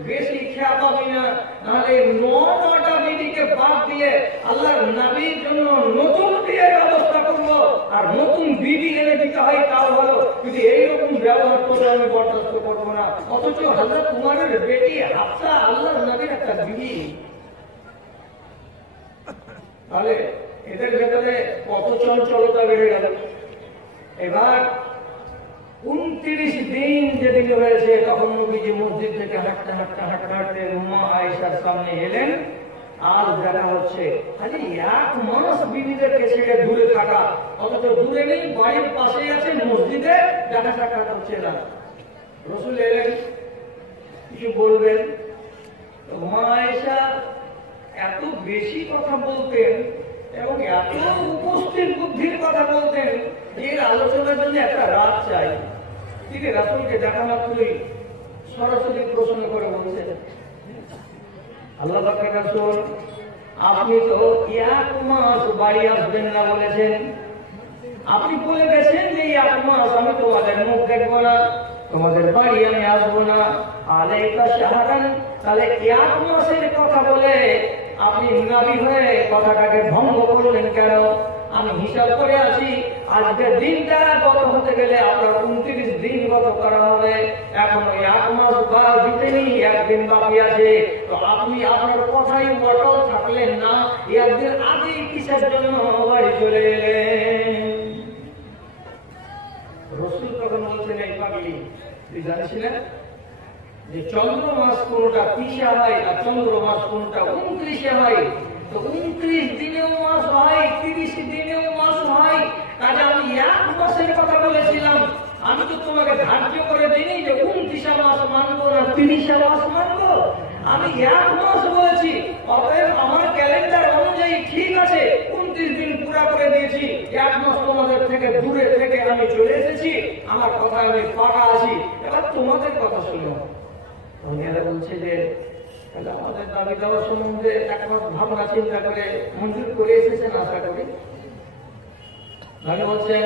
বেশি খেয়া পাবি না, নাহলে 9টা বিবিকে বাদ দিয়ে আল্লাহর নবীর জন্য নতুন বিয়ের ব্যবস্থা করবো, আর নতুন বিবি এনে দিতে হয় তাও ভালো, কিন্তু এইরকম ব্যবহার করে আমি বরদাস্ত করবো না। অথচ হযরত উমরের বেটি হাফসা আল্লাহর নবীর একটা বিবি। তাহলে এদের ভেতরে কত চঞ্চলতা বেড়ে গেল। এবার 29 দিন যেদিন হয়েছে, তখন নবীজি মসজিদ থেকে হাঁটতে হাঁটতে হাঁটতে হাঁটতে উম্মে আয়েশার সামনে এলেন। আর দেখা হচ্ছে খালি 1 মাস বিবিদেরকে ছেড়ে দূরে থাকা, অথচ দূরে নেই, বাড়ির পাশেই আছেন, মসজিদে দেখা সাক্ষাৎ হচ্ছে না। রাসূল এলেন, কিছু বলবেন। উম্মে আয়েশা এত বেশি কথা বলতেন এবং এত উপস্থিত বুদ্ধির কথা বলতেন, এর আলোচনার জন্য একটা রাত চাই। তিনি রাসূলকে দেখা মাত্রই সরাসরি প্রশ্ন করে বলছেন, আল্লাহ পাকের রাসূল, আপনি তো 1 মাস বাড়ি আসবেন না বলেছেন, আপনি বলে গেছেন যে 1 মাস আমি তোমাদের মুখ দেখবো না, তোমাদের বাড়ি আমি আসবো না, আলাইকা শাহরান, তাহলে 1 মাসের কথা বলে আপনি নবী হয়ে কথাটাকে ভঙ্গ করলেন কেন? আমি হিসাব করে আছি, আজকের দিনটা গত হতে গেলে আপনার 29 দিন গত করা হবে, এখনো 1 মাস বার দিতেনি, 1 দিন বাকি আছে। তো আপনি আপনার কথাই অটল থাকলেন না, একদিন আগে কিসের জন্য বাড়ি চলে এলেন? রাসূল তখন বলছেন, এই পাগলি, তুই জানিস না যে চন্দ্র মাস কোনটা 30 হয় আর চন্দ্র মাস কোনটা 29 হয়? তো 29 দিনেও মাস হয়, 30 দিনেও মাস হয়। কাজে আমি 1 মাসের কথা বলেছিলাম, আমি তো তোমাকে ধার্য করে দিই যে 30 মাস মানবো? আমি 1 মাস বলেছি, অতএব আমার ক্যালেন্ডার অনুযায়ী ঠিক আছে 29 দিন পুরা করে দিয়েছি। 1 মাস তোমাদের থেকে দূরে থেকে আমি চলে এসেছি, আমার কথা আমি পাকা আছি, এবার তোমাদের কথা শুনো। উনিরা বলছে যে আমাদের দাবি দেওয়া সম্বন্ধে একবার ভাবনা চিন্তা করে মঞ্জুর করে এসেছেন আশা করি। আমি বলছেন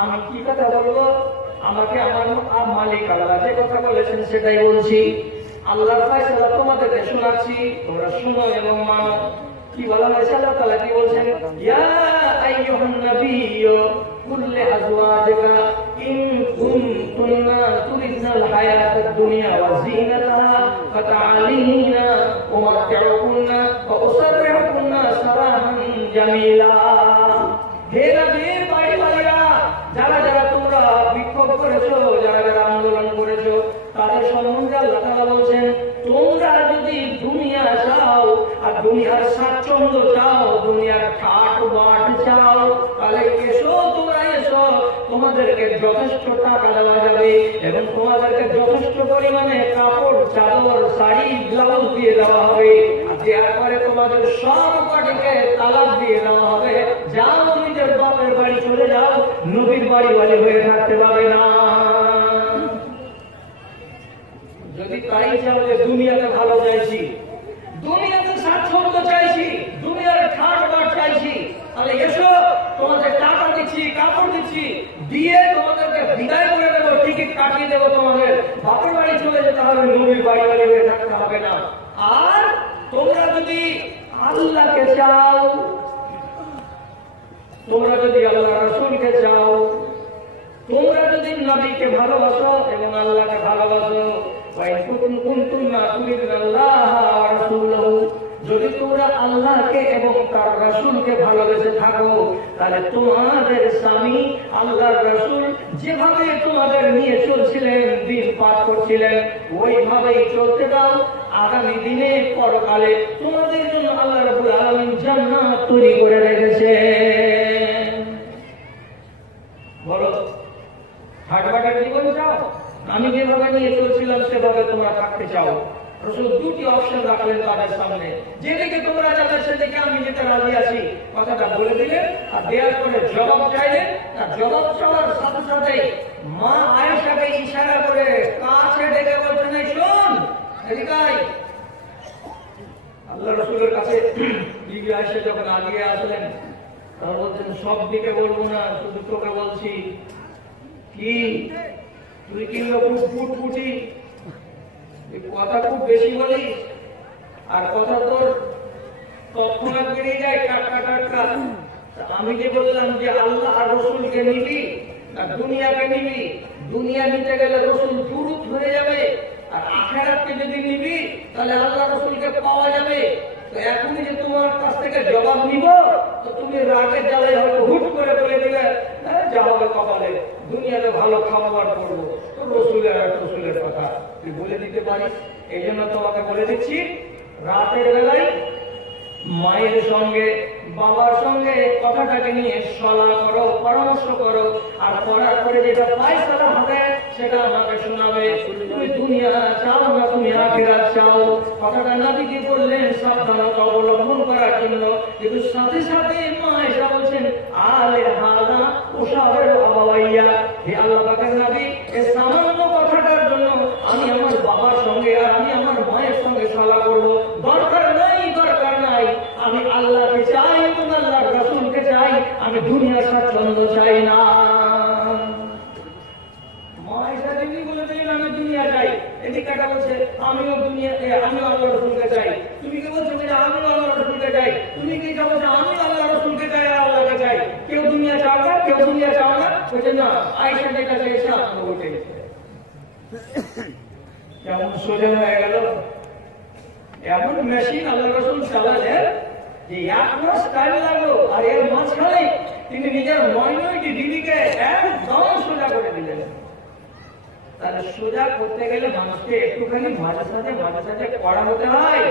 আমি কি কথা বলবো, আমাকে আমার মালিক আল্লাহ যে কথা বলেছেন সেটাই বলছি। আল্লাহর ফয়সালা তোমাদেরকে শোনাচ্ছি, তোমরা শুনো এবং মানো। কি বলা হয়েছে? আল্লাহ তাআলা কি বলছেন? ইয়া আইয়ুহান নাবিয়্যু কুল লিআজওয়াজিকা ইন কুনতুন্না তুরিদনাল হায়াতাদ দুনিয়া ওয়া যিনাতাহা ফাতাআলিনা উমাত্তিউকুন্না ওয়া উসাররিহুকুন্না সারাহান জামিলা। হে নবীর বাড়িওয়ালিরা, যারা যারা তোমরা বিক্ষোভ করেছো, যারা যারা আন্দোলন করেছো, তাদের সম্বন্ধে আল্লাহ তাআলা বলছেন তোমরা যদি দুনিয়া চাও আর দুনিয়ার স্বাচ্ছন্দ্য চাও, দুনিয়ার ঠাট বাট চাও, তাহলে এসো, তোমরা এসো, তোমাদেরকে যথেষ্ট টাকা দেওয়া যাবে এবং তোমাদেরকে যথেষ্ট পরিমাণে কাপড়, চাদর, শাড়ি, ব্লাউজ দিয়ে দেওয়া হবে। আর দেওয়ার পরে তোমাদের সব কটিকে তালাক দিয়ে দেওয়া হবে। যাও, নিজের বাপের বাড়ি চলে যাও, নবীর বাড়ি হয়ে থাকতে পারবে না। যদি তাই চাও যে দুনিয়াতে ভালো চাইছি, দুনিয়াতে স্বাচ্ছন্দ্য চাইছি, দুনিয়ার ঠাট বাট চাইছি, তাহলে এসো, তোমাদের টাকা দিচ্ছি, কাপড় দিচ্ছি, দিয়ে তোমাদেরকে বিদায় করে দেবো, টিকিট কাটিয়ে দেবো, তোমাদের বাপের বাড়ি চলে যেতে হবে, নবীর বাড়ি হয়ে থাকতে হবে না। আর তোমরা যদি আল্লাহকে চাও, তোমরা যদি আল্লাহ রাসূলকে চাও, তোমরা যদি নবীকে ভালোবাসো এবং আল্লাহকে ভালোবাসো, যদি তোমরা আল্লাহকে এবং তার রাসূলকে ভালোবেসে থাকো, তাহলে তোমাদের স্বামী আল্লাহর রাসূল যেভাবে তোমাদের নিয়ে চলছিলেন, দিন পার করছিলেন, ওইভাবেই চলতে দাও। আগামী দিনে পরকালে তোমাদের জন্য আল্লাহ রাব্বুল আলামিন জান্নাত তৈরি করে রেখেছে। বলো, হাটবাটার জীবন চাও? আমি যেভাবে নিয়ে চলছিলাম সেভাবে তোমরা থাকতে চাও? রাসূল দুটি অপশন রাখলেন তাদের সামনে, যেদিকে তোমরা যাবে সেদিকে আমি যেতে রাজি আছি। কথাটা বলে দিলেন আর দেওয়ার পরে জবাব চাইলেন। আর জবাব চাওয়ার সাথে সাথে মা আয়েশাকে ইশারা করে কাছে ডেকে বলছেন, এই শোন, এদিকে আয়। আল্লাহ রাসূলের কাছে বিবি আয়েশা যখন আগিয়ে আসলেন, তখন বলছেন সব দিকে বলবো না, শুধু তোকে বলছি। কি তুই কি ফুটফুটি, কথা খুব বেশি বলিস, আর কথা তোর তৎক্ষণাৎ বেরিয়ে যায় টাটকা টাটকা। আমি যে বললাম যে আল্লাহ আর রসুলকে নিবি না দুনিয়াকে নিবি, দুনিয়া নিতে গেলে রসুল ফুরুত হয়ে যাবে, আর আখিরাতকে যদি নিবি তাহলে আল্লাহ রসুলকে পাওয়া যাবে। তো এখনই যে তোমার কাছ থেকে জবাব নিব, তো তুমি রাগের জ্বালায় হয়তো হুট করে বলে দিলে যা হবে কপালে, দুনিয়াতে ভালো খাবার করবো। তো রসুলের কথা তুই বলে দিতে পারিস। এই জন্য তোমাকে বলে দিচ্ছি, রাতের বেলায় মায়ের সঙ্গে বাবার সঙ্গে কথাটাকে নিয়ে সলা করো, পরামর্শ করো, আর করার পরে যেটা ফায়সালা হবে সেটা আমাকে শোনাবে। তুমি দুনিয়া চাও না তুমি আখিরাত চাও, কথাটা নবীজি বললেন সাবধানতা অবলম্বন করার জন্য। কিন্তু সাথে সাথে মা এসে বলছেন আলে হাদা উশাওয়ার আবাওয়াইয়া, হে আল্লাহ পাকের নবী, এই সামান্য কথাটার জন্য আমি আমার বাবার সঙ্গে আর আমি আমার মায়ের সঙ্গে সলা করব? দরকার নাই, দরকার নাই। আমি আল্লাহকে চাই এবং আল্লাহর রাসূলকে চাই, আমি দুনিয়ার স্বাচ্ছন্দ্য চাই না। মা এসে তিনি বলে দিলেন আমি দুনিয়া চাই, এদিকে একটা বলছে আমিও দুনিয়াতে, আমিও আল্লাহর রাসূলকে চাই। তুমি কি বলছো যে আমিও আল্লাহর রাসূলকে চাই? তুমি কি বলছো আমি আল্লাহর রাসূলকে চাই আর আল্লাহকে চাই? কেউ দুনিয়া চাও না, কেউ দুনিয়া চাও না, বলছে না আয়েশা যেটা চাইছে আপনার ওটাই। কেমন সোজা হয়ে গেল? এমন মেশিন আল্লাহ রাসূল চালালেন যে 1 মাস টাইম লাগলো, আর এর মাঝখানে তিনি নিজের মাইনরিটি দিদিকে একদম সোজা করে দিলেন। তাহলে সোজা করতে গেলে মানুষকে একটুখানি মাঝে সাঝে কড়া হতে হয়।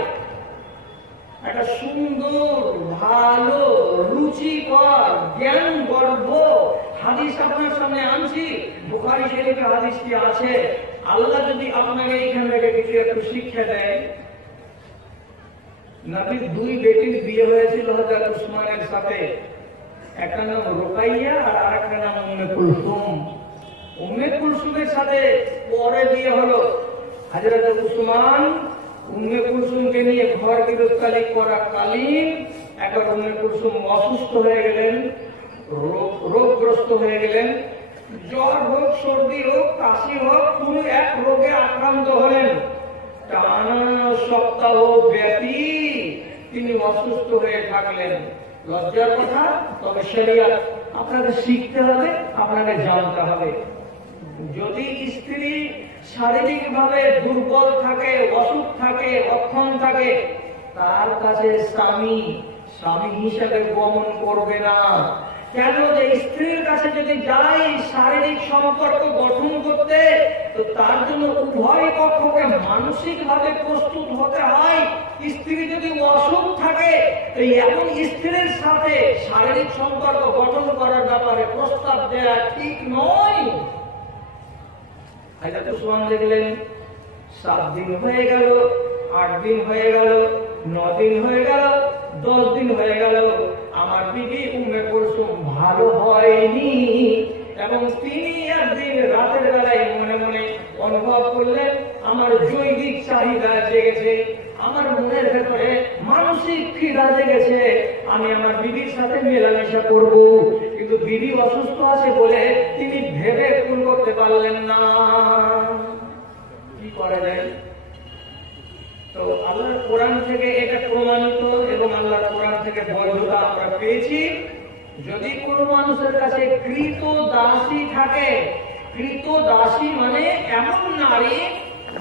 একটা সুন্দর, ভালো, রুচিকর, জ্ঞান গর্ভ, হাদিস আপনার সামনে আনছি, বুখারী শরীফে হাদিসটি আছে। আল্লাহ যদি আপনাকে এখান থেকে কিছু একটু শিক্ষা দেয়, নবীর দুই বেটির বিয়ে হয়েছিল হযরত উসমানের সাথে, একটা নাম রুকাইয়া আর আরেকটা নাম উম্মে কুলসুম। উম্মে কুলসুমের সাথে পরে বিয়ে হলো। হযরত উসমান উম্মে কুলসুমকে নিয়ে ঘর গৃহস্থালি করাকালীন একবার উম্মে কুলসুম অসুস্থ হয়ে গেলেন, রোগগ্রস্ত হয়ে গেলেন। জ্বর হোক, সর্দি হোক, কাশি হোক, কোনো এক রোগে আক্রান্ত হলেন। টানা সপ্তাহ ব্যাপী তিনি অসুস্থ হয়ে থাকলেন। লজ্জার কথা, তবে শরীয়ত আপনাদের শিখতে হবে, আপনাদের জানতে হবে। যদি স্ত্রী শারীরিকভাবে দুর্বল থাকে, অসুখ থাকে, অক্ষম থাকে, তার কাছে স্বামী হিসেবে গমন করবে না। কেন? যে স্ত্রীর কাছে যদি যাই শারীরিক সম্পর্ক গঠন করতে, তো তার জন্য উভয় পক্ষকে মানসিক ভাবে প্রস্তুত হতে হয়। স্ত্রী যদি অসুখ থাকে, তো এমন স্ত্রীর সাথে শারীরিক সম্পর্ক গঠন করার ব্যাপারে প্রস্তাব দেওয়া ঠিক নয়। হযরত উসমান দেখলেন 7 দিন হয়ে গেল, 8 দিন হয়ে গেল, 9 দিন হয়ে গেল, 10 দিন হয়ে গেল, আমার বিবি উম্মে কুলসুম ভালো হয়নি। এবং তিনি একদিন রাতের বেলায় মনে মনে অনুভব করলেন, আমার জৈবিক চাহিদা জেগেছে, আমার মনের ভেতরে মানসিক খিদা জেগেছে, আমি আমার বিবির সাথে মেলামেশা করব। কিন্তু বিবি অসুস্থ আছে বলে তিনি ভেবে পূরণ করতে পারলেন না। কি করা যায়? তো আল্লাহর কোরআন থেকে এটা প্রমাণিত এবং আল্লাহর কোরআন থেকে বৈধতা আমরা পেয়েছি। যদি কোনো মানুষের কাছে কৃত দাসী থাকে, কৃত দাসী মানে এমন নারী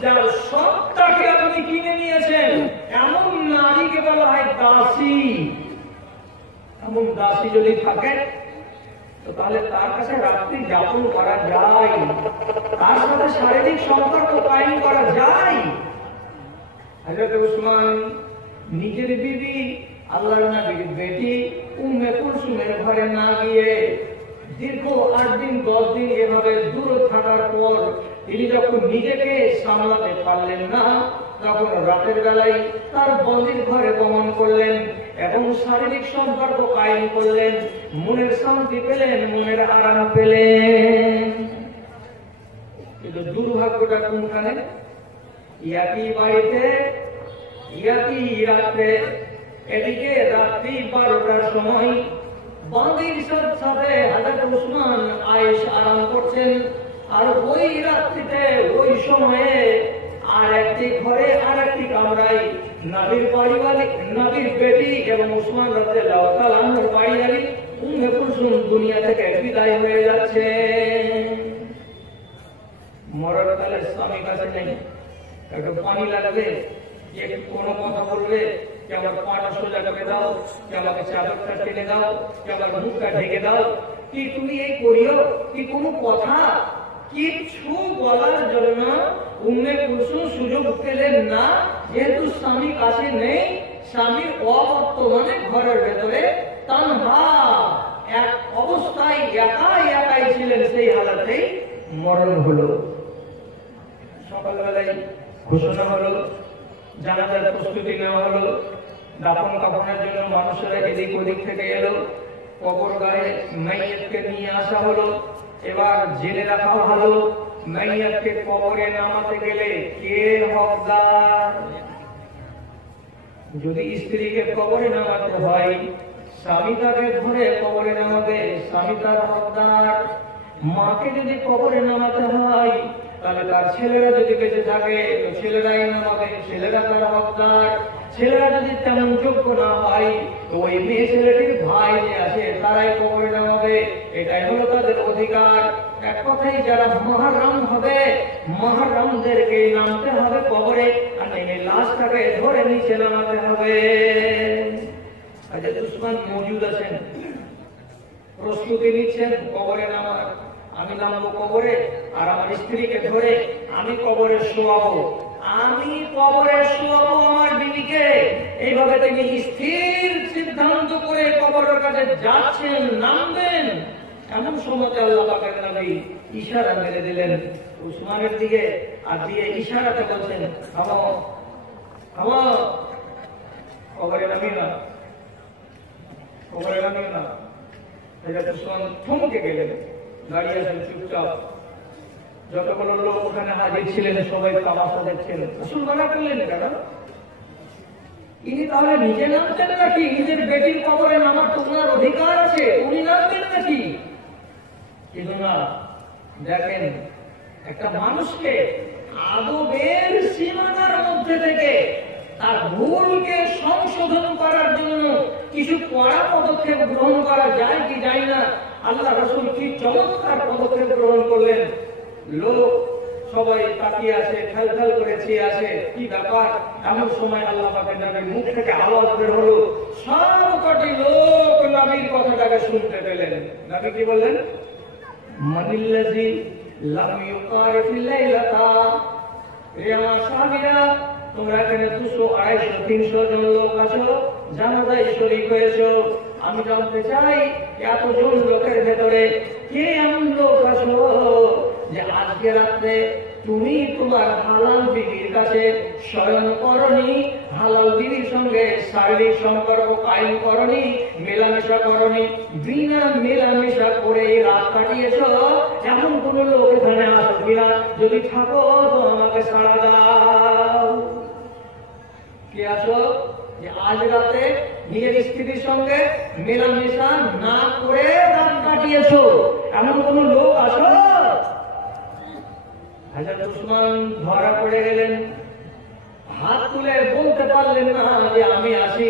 যার সত্তাকে আপনি কিনে নিয়েছেন, এমন নারীকে বলা হয় দাসী। এমন দাসী যদি থাকে, তো তাহলে তার কাছে রাত্রি যাপন করা যায়, তার সাথে শারীরিক সম্পর্ক কায়েম করা যায়। হযরত উসমান নিজের বিবি আল্লাহর নবীর বেটি উম্মে কুলসুমের ঘরে না গিয়ে দীর্ঘ 8 দিন 10 দিন এভাবে দূর থাকার পর তিনি যখন নিজেকে সামলাতে পারলেন না, তখন রাতের বেলায় তার বন্দির ঘরে গমন করলেন এবং শারীরিক সম্পর্ক কায়েম করলেন। মনের শান্তি পেলেন, মনের আরাম পেলেন। কিন্তু দুর্ভাগ্যটা কোনখানে? একই বাড়িতে, একই রাত্রে, এদিকে রাত্রি 12টার সময় বন্দির সাথে হযরত উসমান আয়েশ আরাম করছেন, আর ওই রাত্রিতে ওই সময়ে আর একটি ঘরে আর একটি কামরায় নবীর বাড়িওয়ালি, নবীর বেটি এবং উসমান রাদিয়াল্লাহু তাআলা আনহুর বাড়িওয়ালি উম্মে কুলসুম দুনিয়া থেকে বিদায় হয়ে যাচ্ছে। মরার কালে স্বামী কাছে নেই, একটু পানি লাগবে, একটু কোনো কথা বলবে, যে আমার পাটা সোজা করে দাও, যে আমাকে চাদরটা টেনে দাও, যে আমার মুখটা ঢেকে দাও, কি তুমি এই করিও, কি কোনো কথা কিছু বলার জন্য উম্মে কুলসুম সুযোগ পেলেন না। যেহেতু স্বামী কাছে নেই, স্বামীর অবর্তমানে ঘরের ভেতরে তানহা এক অবস্থায় একাই ছিলেন, সেই হালাতেই মরণ হলো। সকালবেলায় ঘোষণা হলো, জানাজার প্রস্তুতি নেওয়া হলো, দাফন কাফনের জন্য মানুষেরা এদিক ওদিক থেকে এলো, কবর গায়ে মাইয়াতকে নিয়ে আসা হলো। এবার জেনে রাখা হলো, মাইয়াতকে কবরে নামাতে গেলে কে হকদার? যদি স্ত্রীকে কবরে নামাতে হয়, স্বামী তাকে ধরে কবরে নামাবে, স্বামী তার হকদার। মাকে যদি কবরে নামাতে হয়, তাহলে তার ছেলেরা যদি বেঁচে থাকে, তো ছেলেরাই নামাবে, ছেলেরা তার হকদার। ছেলেরা যদি তেমন যোগ্য না হয়, তো ওই মেয়ে ছেলেটির ভাই যে আছে তারাই কবরে নামাবে, এটাই হলো তাদের অধিকার। এক কথাই যারা মহরম হবে, মহরমদেরকে নামতে হবে কবরে, আর এই লাশটাকে ধরে নিচে নামাতে হবে। হযরত উসমান মওজুদ আছেন, প্রস্তুতি নিচ্ছেন কবরে নামার। আমি নামবো কবরে, আর আমার স্ত্রীকে ধরে আমি কবরে শোয়াবো, আমি কবরে শোয়াবো আমার বিবিকে। এইভাবে তিনি স্থির সিদ্ধান্ত করে কবরের কাছে যাচ্ছেন, নামবেন। এমন সময় আল্লাহ পাকের নবী ইশারা মেরে দিলেন উসমানের দিকে, আর দিয়ে ইশারাতে বলছেন থামো থামো, কবরে নামিও না, কবরে নামিও না। হযরত উসমান থমকে গেলেন, দাঁড়িয়ে আছেন চুপচাপ। যতগুলো লোক ওখানে হাজির ছিলেন সবাই তামাশা দেখছেন। রাসূল মানা করলেন কেন? ইনি তাহলে নিজে নামতেন নাকি? নিজের বেটির কবরে নামার তো ওনার অধিকার আছে, উনি নামতেন নাকি? কিন্তু না, দেখেন একটা মানুষকে আদবের সীমানার মধ্যে থেকে তার ভুলকে সংশোধন করার জন্য কিছু কড়া পদক্ষেপ গ্রহণ করা যায় কি যায় না, আল্লাহ রাসূল কি চমৎকার পদক্ষেপ গ্রহণ করলেন। লোক সবাই তাকিয়ে আছে, খেলখেল করে চেয়ে আছে, কি ব্যাপার? এমন সময় আল্লাহ পাকের নবীর মুখ থেকে আওয়াজ বের হলো, সবকটি লোক নবীর কথাটাকে শুনতে পেলেন। নবী কি বললেন? মানিল্লাযী লাম ইউকারিফিল লাইলাতা, এ আমার সাহাবীরা, তোমরা এখানে 200, 250, 300 জন লোক আছো, জানাজায় শরীক হয়েছো। আমি জানতে চাই এতজন লোকের ভেতরে কে এমন লোক আছো যে আজকে রাত্রে তুমি তোমার হালাল বিবির কাছে শয়ন করনি, হালাল বিবির সঙ্গে শারীরিক সম্পর্ক কায়েম করনি, মেলামেশা করনি, বিনা মেলামেশা করে রাত কাটিয়েছ, এমন কোন লোক এখানে আসো কিনা? যদি থাকো তো আমাকে সাড়া দাও। কে আছো যে আজ রাতে নিজের স্ত্রীর সঙ্গে মেলামেশা না করে রাত কাটিয়েছো? এমন কোন লোক আসো? হযরত উসমান ধরা পড়ে গেলেন, হাত তুলে বলতে পারলেন না যে আমি আছি।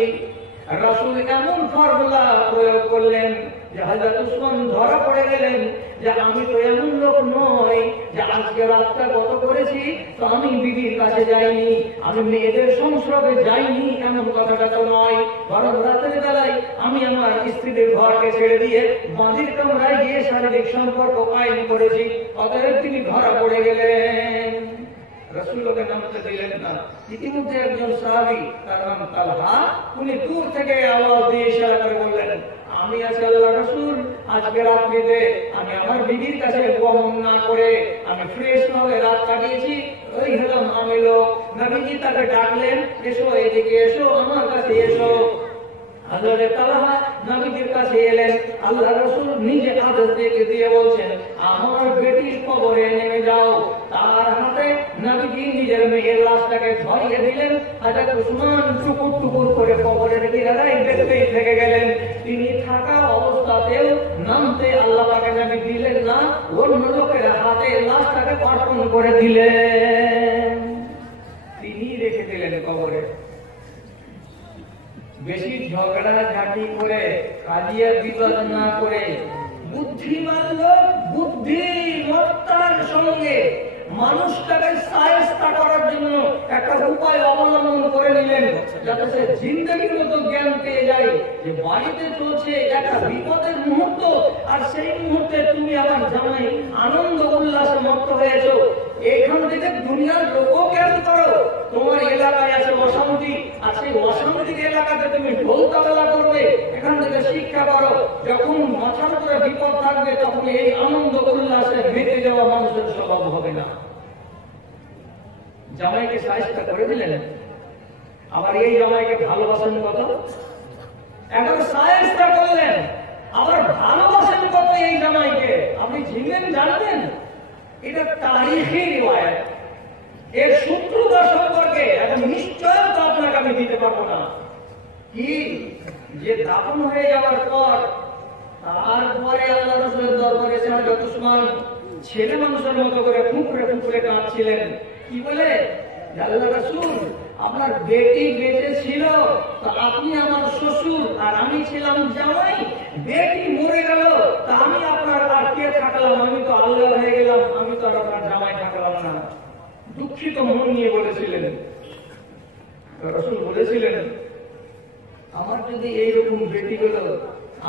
রাসূল এমন ফর্মুলা প্রয়োগ করলেন যে হযরত উসমান ধরা পড়ে গেলেন যে আমি তো এমন লোক নই যে আজকে রাতটা গত করেছি তো আমি বিবির কাছে যাইনি, আমি মেয়েদের সংস্রবে যাইনি, এমন কথাটা তো নয়। বরং রাতের বেলায় আমি আমার স্ত্রীদের ঘরকে ছেড়ে দিয়ে বাঁধির কামরায় গিয়ে শারীরিক সম্পর্ক কায়েম করেছি। অতএব তিনি ধরা পড়ে গেলেন। রাসূল ওকে নামতে দিলেন না। ইতিমধ্যে একজন সাহাবী, তার নাম তালহা, উনি দূর থেকে আওয়াজ দিয়ে ইশারা করে বললেন, আমি আছি আল্লাহ রাসূল, আজকে রাত্রিতে আমি আমার বিবির কাছে গমন না করে আমি ফ্রেশ হয়ে রাত কাটিয়েছি। ওই হলাম আমি লোক। নবীজি তাকে ডাকলেন, এসো এদিকে এসো, আমার কাছে এসো। হযরত তালহা নবীজির কাছে এলেন। আল্লাহ রাসূল নিজে আদেশ দিয়ে বলছেন, আমার বেটির কবরে নেমে যাও। তার হাতে নবীজি নিজের মেয়ের লাশটাকে ধরিয়ে দিলেন। হযরত উসমান টুকুর টুকুর করে কবরের কিনারায় দেখতেই থেকে গেলেন। তিনি থাকা অবস্থাতেও নামতে আল্লাহ পাকের নবী দিলেন না, অন্য লোকের হাতে লাশটাকে অর্পণ করে দিলেন। তিনি রেখে দিলেন কবরে। বেশি ঝগড়া ঝাঁটি করে, কাজিয়া বিবাদ না করে, বুদ্ধিমান লোক বুদ্ধিমত্তার সঙ্গে মানুষটাকে শায়েস্তা করার জন্য একটা উপায় অবলম্বন করে নিলেন, যাতে সে জিন্দগির মতো জ্ঞান পেয়ে যায় যে বাড়িতে চলছে একটা বিপদের মুহূর্ত, আর সেই মুহূর্তে তুমি আমার জামাই আনন্দ উল্লাসে মত্ত হয়েছো। এখান থেকে দুনিয়ার লোকও জ্ঞান করো তোমার এলাকায় আছে অশান্তি, আর সেই অশান্তির এলাকাতে তুমি ঢোল তাবলা করবে, এখান থেকে শিক্ষা করো। যখন মাথার উপরে বিপদ থাকবে তখন এই আনন্দ উল্লাসে মেতে যাওয়া মানুষের স্বভাব হবে না। জামাইকে শায়েস্তা করে দিলেন, আবার এই জামাইকে ভালোবাসেন কত, এখন শায়েস্তা করলেন, আবার ভালোবাসেন কত এই জামাইকে। আপনি চিনলেন, জানবেন, এটা তারিখী রিওয়ায়াত। এর সূত্রতা সম্পর্কে এখন নিশ্চয়তা আপনাকে আমি দিতে পারবো না। কি যে দাফন হয়ে যাওয়ার পর তারপরে আল্লাহ রাসূলের দরবারে এসে হযরত উসমান ছেলে মানুষের মতো করে ফুঁকরে ফুঁকরে কাঁদছিলেন। কি বলে? আল্লাহ রাসূল, আপনার বেটি বেঁচে ছিল তো আপনি আমার শ্বশুর আর আমি ছিলাম জামাই, বেটি মরে গেল তা আমি আপনার আর কে থাকলাম? আমি তো আল্লাহ হয়ে গেলাম, আমি তো আর আপনার জামাই থাকলাম না। দুঃখিত মন নিয়ে বলেছিলেন। রাসূল বলেছিলেন, আমার যদি এইরকম বেটিগুলো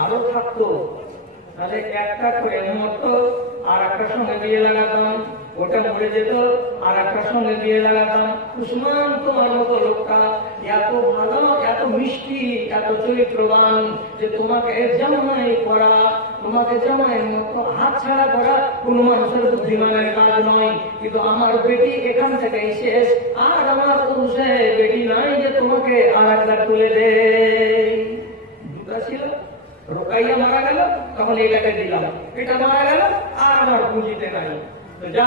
আরো থাকতো তাহলে একটা করে মরতো, আর একটার সঙ্গে বিয়ে লাগাতাম, ওটা মরে যেত, আর একটার সঙ্গে বিয়ে লাগাতাম। উসমান তোমার মতো লোকটা এত ভালো, এত মিষ্টি, এত চরিত্রবান যে তোমাকে জামাই করা, তোমাকে জামাইয়ের মতো হাত ছাড়া করা কোনো মানুষের বুদ্ধিমানের কাজ নয়। কিন্তু আমার বেটি এখান থেকেই শেষ, আর আমার বংশে বেটি নাই যে তোমাকে আর একটা তুলে দে। দুটা ছিল, রোকাইয়া মারা গেল, তখন এটাকে দিলাম, এটা মারা গেল, আর আমার পুঁজিতে নাই। তো যা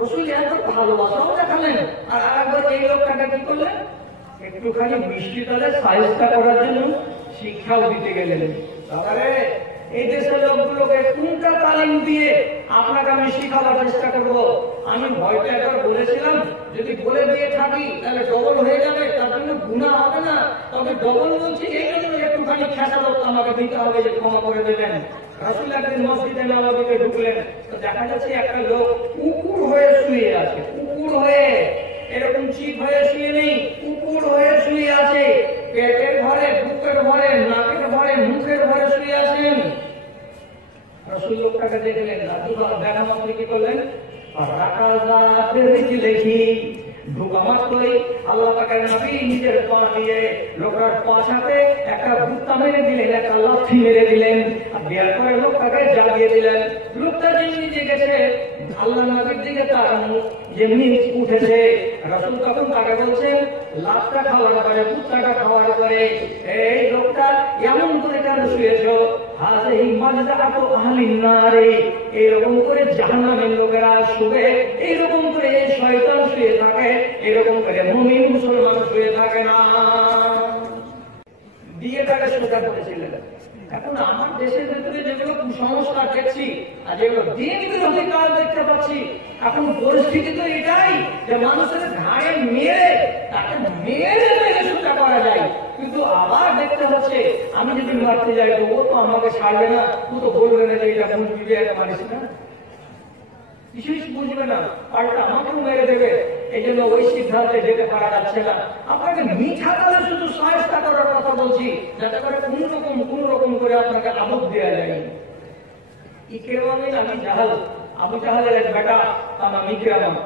রসুল এত ভালোবাসাও দেখালেন, আর আরেকবার এই লোকটাকে কি করলেন, একটুখানি মিষ্টি তাদের সাইজটা করার জন্য শিক্ষাও দিতে গেলেন। তাহলে এই দেশের লোকগুলোকে কোনটা তালিম দিয়ে আপনাকে আমি শিখাবার চেষ্টা করবো? আমি ভয়টা একবার বলেছিলাম, যদি বলে দিয়ে থাকি তাহলে ডবল হয়ে যাবে, তার জন্য গুনাহ হবে না। তবে ডবল বলছি এই জন্য একটুখানি খেসারত আমাকে দিতে হবে যে ক্ষমা করে দেবেন। রাসূল একদিন মসজিদে নববীতে ঢুকলেন, তো দেখা যাচ্ছে একটা লোক কুকুর হয়ে শুয়ে আছে, কুকুর হয়ে, এরকম চিপ হয়ে শুয়ে নেই, কুকুর হয়ে শুয়ে আছে, পেটের ঘরে, বুকের ঘরে, নাকের ঘরে, মুখের ঘরে শুয়ে আছেন। রাসূল লোকটাকে দেখলেন, দেখা মাত্র কি করলেন, দেখি ঢুকা মাত্রই আল্লাহ পাকের নবী নিজের পা দিয়ে লোকটার পাছাতে একটা গুত্তা মেরে দিলেন, একটা লাথি মেরে দিলেন, আর দেওয়ার পরে লোকটাকে জ্বালিয়ে দিলেন। লোকটা যেমনি জেগেছে, আল্লাহ নবীর দিকে তার মুখ যেমনি উঠেছে, রাসূল তখন তাকে বলছেন, লাশটা খাওয়ার পরে, কুত্তাটা খাওয়ার পরে এই লোকটা এমন করে কেন শুয়েছ? হাযিহি মাজদাআতু আহলিন নারে, এরকম করে জাহান্নামের লোকেরা শুবে, এইরকম করে শয়তান শুয়ে থাকে, এরকম করে মুমিন মুসলমান শুয়ে থাকে না। দিয়ে তাকে সোজা করেছিলেন। এখন আমার দেশের ভেতরে যেগুলো কুসংস্কার দেখছি আর যেগুলো দিন বিরোধী কাজ দেখতে পাচ্ছি, এখন পরিস্থিতি তো এটাই যে মানুষের ঘাড়ে মেরে, তাকে মেরে মেরে সোজা করা যায়। কিন্তু আবার দেখতে হচ্ছে আমি যদি মারতে যাই তো ও তো আমাকে ছাড়বে না, ও তো বলবে না যে এটা বুঝবি আর মারিস না, কিছুই বুঝবে না, পাল্টা আমাকেও মেরে দেবে। এই জন্য ওই সিদ্ধান্তে যেতে পারা যাচ্ছে না। আপনাকে মিঠা তালে শুধু সহায়তা করার কথা বলছি, যাতে করে কোন রকম করে আপনাকে আদব দেওয়া যায়। ইকরামা আবু জাহালের এক বেটা, তার নাম ইকরামা।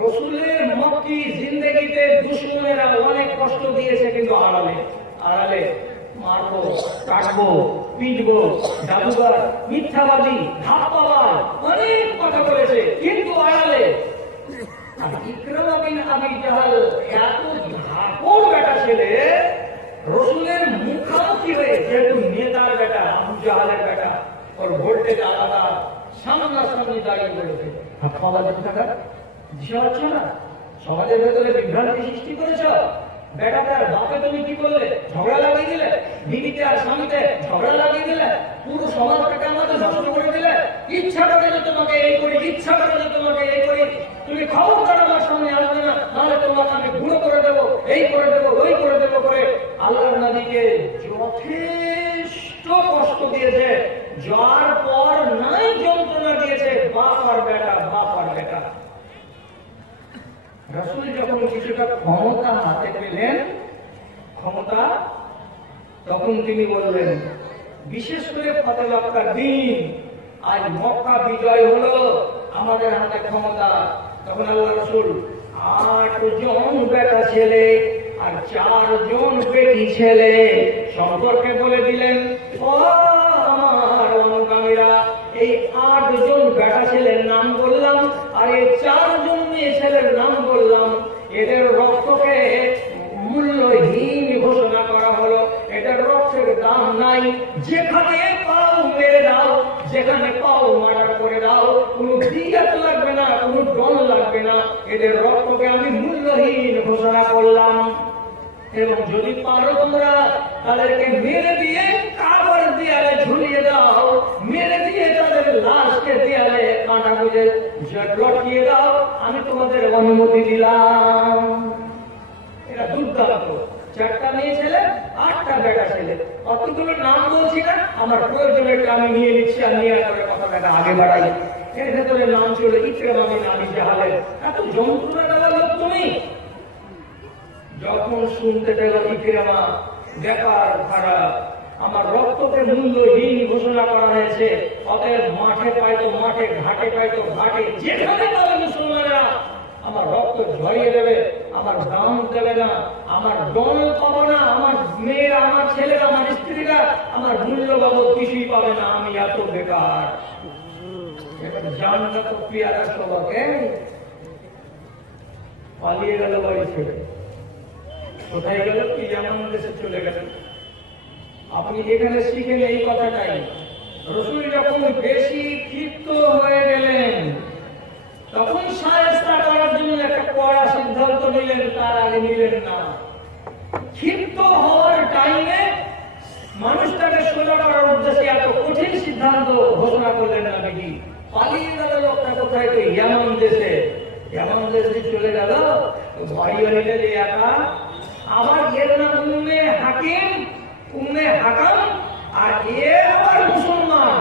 রসুলের মক্কি জিন্দেগিতে দুশমনেরা অনেক কষ্ট দিয়েছে, কিন্তু আড়ালে আড়ালে মারবো, কাটবো, পিটবো, জাদুঘর, মিথ্যাবাদী, ধাপ্পাবাজ, অনেক কথা বলেছে, কিন্তু আড়ালে। আর ইকরামা বিন আবি জাহাল এত ধাপড় বেটা ছেলে, রসুলের মুখামুখি হয়ে, যেহেতু নেতার বেটা, আবু জাহালের বেটা, ওর ভোল্টেজ আলাদা, সামনাসামনি দাঁড়িয়ে বলেছে, ধাপ্পাবাজ টাকা দিশা হচ্ছে না, সমাজের ভেতরে বিভ্রান্তি সৃষ্টি করেছ। বেটাতে আর বাপে তুমি কি করলে? ঝগড়া লাগিয়ে দিলে, বিবিতে আর স্বামীতে ঝগড়া লাগিয়ে দিলে, পুরো সমাজটাকে আমাদের নষ্ট করে দিলে। ইচ্ছা করে যে তোমাকে এই করি, ইচ্ছা করে যে তোমাকে এই করি, তুমি খবর করে আমার সামনে আসবে না, নাহলে তোমাকে আমি গুঁড়ো করে দেবো, এই করে দেবো, ওই করে দেবো করে আল্লাহর নবীকে যথেষ্ট কষ্ট দিয়েছে। যার পর নাই যন্ত্রণা দিয়েছে বাপ আর বেটা, বাপ আর বেটা। রাসূল যখন কিছুটা ক্ষমতা হাতে পেলেন, ক্ষমতা, তখন তিনি বললেন, বিশেষ করে ফতে মক্কার দিন, আজ মক্কা বিজয় হলো, আমাদের হাতে ক্ষমতা। তখন আল্লাহ রাসূল 8 জন বেটা ছেলে আর 4 জন বেটি ছেলে সম্পর্কে বলে দিলেন, ও আমার অনুগামীরা, এই 8 জন বেটা ছেলের নাম বললাম, আর এই 4 জন মেয়ে ছেলের নাম বললাম। এদের রক্তকে মূল্যহীন ঘোষণা করা হলো, এদের রক্তের দাম নাই। যেখানে পাও মেরে দাও, যেখানে পাও মার্ডার করে দাও, কোনো দিয়াত লাগবে না, কোনো ডন লাগবে না। এদের রক্তকে আমি মূল্যহীন ঘোষণা করলাম। এবং যদি পারো তোমরা তাদেরকে মেরে দিয়ে কাবার দেয়ালে ঝুলিয়ে দাও, মেরে দিয়ে তাদের লাশকে দেয়ালে কাঁটা বুঝে লটকিয়ে দাও, আমি তোমাদের অনুমতি দিলাম। এটা দুর্দান্ত। 4টা মেয়ে ছেলে, 8টা বেটা ছেলে, অতগুলো নাম বলছি না, আমার প্রয়োজনে আমি নিয়ে নিচ্ছি, আর নিয়ে করে কথাটা আগে বাড়াই। এর ভেতরে নাম ছিল ইকরামা বিন আবি জাহালের। এত যন্ত্রণা দেওয়ার লোক তুমি। যখন শুনতে পেল ইকরামা ব্যাপার খারাপ, আমার রক্তকে মূল্যহীন ঘোষণা করা হয়েছে, অতএব মাঠে পাইতো মাঠে, ঘাটে পাইতো ঘাটে, যেখানে পাবে মুসলমানেরা আমার রক্ত ঝরিয়ে দেবে, আমার দাম দেবে না, আমার দল পাবো না, আমার মেয়েরা, আমার ছেলেরা, আমার স্ত্রীরা আমার মূল্য বাবদ কিছুই পাবে না, আমি এত বেকার। জানটা তো পেয়ারা সবাকে পালিয়ে গেল বাড়ি ছেড়ে। কোথায় গেল? কি এমন দেশে চলে গেলেন। আপনি এখানে শিখেন এই কথাটাই। রাসূল যখন বেশি ক্ষিপ্ত হয়ে গেলেন তখন শায়েস্তা করার জন্য একটা কড়া সিদ্ধান্ত নিলেন, তার আগে নিলেন না। ক্ষিপ্ত হওয়ার টাইমে মানুষটাকে সোজা করার উদ্দেশ্যে এত কঠিন সিদ্ধান্ত ঘোষণা করলেন না নাকি। পালিয়ে গেল লোকটা কোথায়? তো ইয়ামান দেশে। ইয়ামান দেশে চলে গেল, বাড়ি বাড়িতে যে একা। আবার এর নাম উম্মে হাকিম, উম্মে হাকাম, আর এ আবার মুসলমান।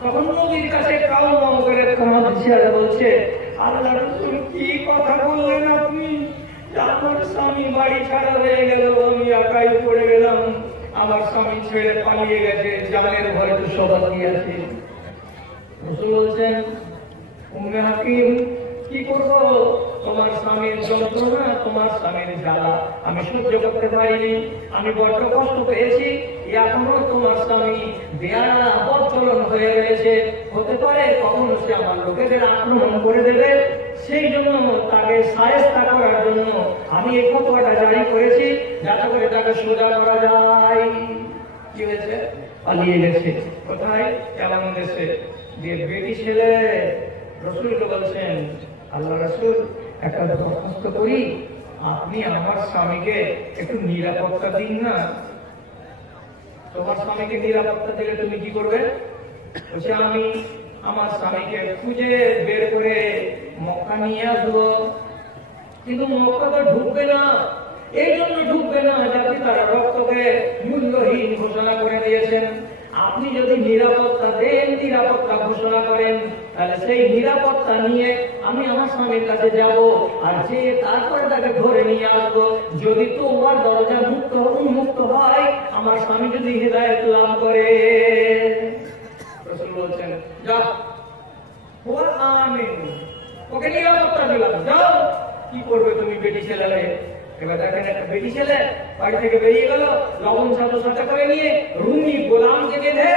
তখন নবীর কাছে কাউ মাউ করে ক্ষমা দিশারা বলছে, আল্লাহ রাসূল কি কথা বললেন আপনি? আমার স্বামী বাড়ি ছাড়া হয়ে গেল, আমি একাই পড়ে গেলাম, আমার স্বামী ছেড়ে পালিয়ে গেছে, জানের ঘরে তো সবাই আছে। রাসূল বলছেন, উম্মে হাকিম কি করবো? তোমার স্বামীর যন্ত্রণা, তোমার স্বামীর জ্বালা আমি সহ্য করতে পারিনি, আমি বড্ড কষ্ট পেয়েছি। এখনো তোমার স্বামী বেয়ারা বদচলন হয়ে রয়েছে, হতে পারে কখনো সে আমার লোকেদের আক্রমণ করে দেবে। সেই জন্য তাকে শায়েস্তা করার জন্য আমি এই ফতোয়াটা জারি করেছি, যাতে করে তাকে সোজা করা যায়। কি হয়েছে? পালিয়ে গেছে। কোথায়? এমন দেশে। যে বেটি ছেলে রাসূলকে বলছেন, আল্লাহ রাসূল একটা দরখাস্ত করি, আপনি আমার স্বামীকে একটু নিরাপত্তা দিন না। তোমার স্বামীকে নিরাপত্তা দিলে তুমি কি করবে? বলছে, আমি আমার স্বামীকে খুঁজে বের করে মক্কা নিয়ে আসবো, কিন্তু মক্কা তো ঢুকবে না। এই জন্য ঢুকবে না যাতে তারা রক্তকে মূল্যহীন ঘোষণা করে দিয়েছেন। আপনি যদি নিরাপত্তা দেন, নিরাপত্তা ঘোষণা করেন, তাহলে সেই নিরাপত্তা নিয়ে আমি আমার স্বামীর কাছে যাব, আর যে তারপরে তাকে ধরে নিয়ে আসবো। যদি তোমার দরজা উন্মুক্ত হয়, আমার স্বামী যদি হিদায়াত লাভ করে। রাসূল বলছেন, যাও, আমিন, ওকে নিরাপত্তা দিলাম, যাও। কি করবে তুমি বেটি ছেলে? এবার দেখেন, একটা বেটি ছেলে বাড়ি থেকে বেরিয়ে গেল, লবণ সাথে করে নিয়ে রুমি গোলামকে বেঁধে